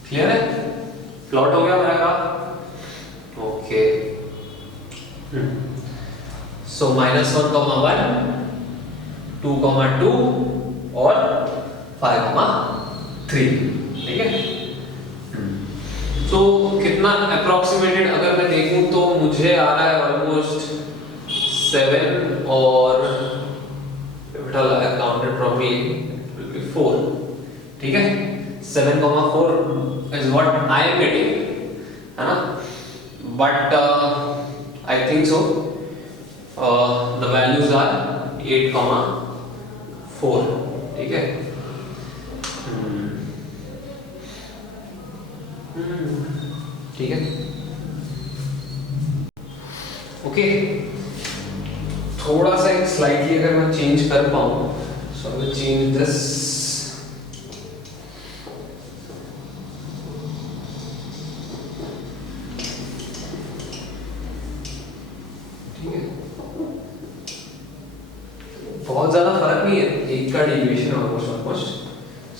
क्लियर है? प्लॉट हो गया मेरा काम? ओके, सो -1, 1, 2, 2 और 5, 3। ठीक है, तो कितना अप्रोक्सीमेटेड अगर मैं देखूं तो मुझे आ रहा है ऑलमोस्ट 7 और counted properly it will be 4। ठीक है, 7, 4 is what I am getting, है ना? But I think so the values are 8, 4। ठीक है, ठीक है, ओके। थोड़ा सा एक स्लाइटली अगर मैं चेंज कर पाऊं, सो आई विल चेंज दिस। ठीक है, बहुत ज्यादा फर्क नहीं है, एक का डेविएशन ऑलमोस्ट।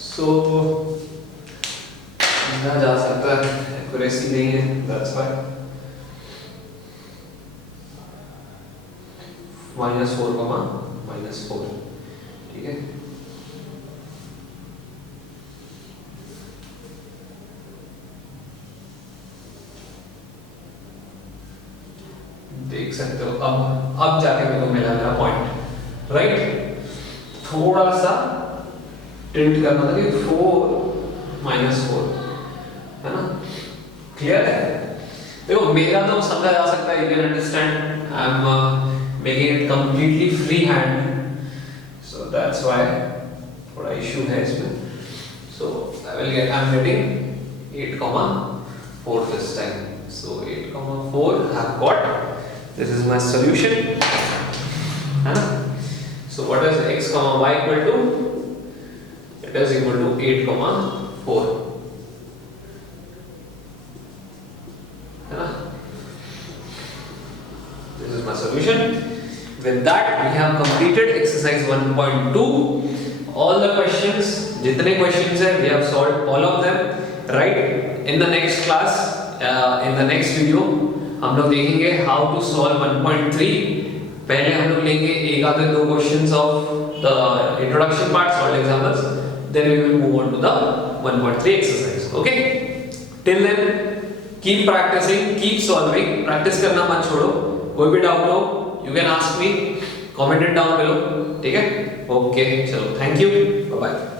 सो जा सकता है, एक्यूरेसी नहीं है, दैट्स व्हाई। -4, -4। ठीक है, देख सकते हो अब जाके मेरे को मिला मेरा पॉइंट, राइट। थोड़ा सा टिल्ट करना था कि 4 माइनस 4, है ना, क्लियर है। देखो मेरा तो समझा जा सकता है, you can understand, I am making it completely free hand, so that's why थोड़ा इशू है इसमें। So I am getting 8,4 this time. So 8,4 I have got. This is my solution. है ना? So what is x, y equal to? It is equal to 8,4. है ना? This is my solution. With that we have completed exercise 1.2. All the questions, जितने questions है, we have solved all of them. Right? In the next class, in the next video, हम लोग देखेंगे how to solve 1.3. पहले हम लोग लेंगे एक आधे दो questions of the introduction part, solved examples. Then we will move on to the 1.3 exercise. Okay? Till then, keep practicing, keep solving. Practice करना मत छोड़ो. कोई भी doubt हो, you can ask me. Comment it down below. ठीक है? Okay, चलो. Thank you. Bye bye.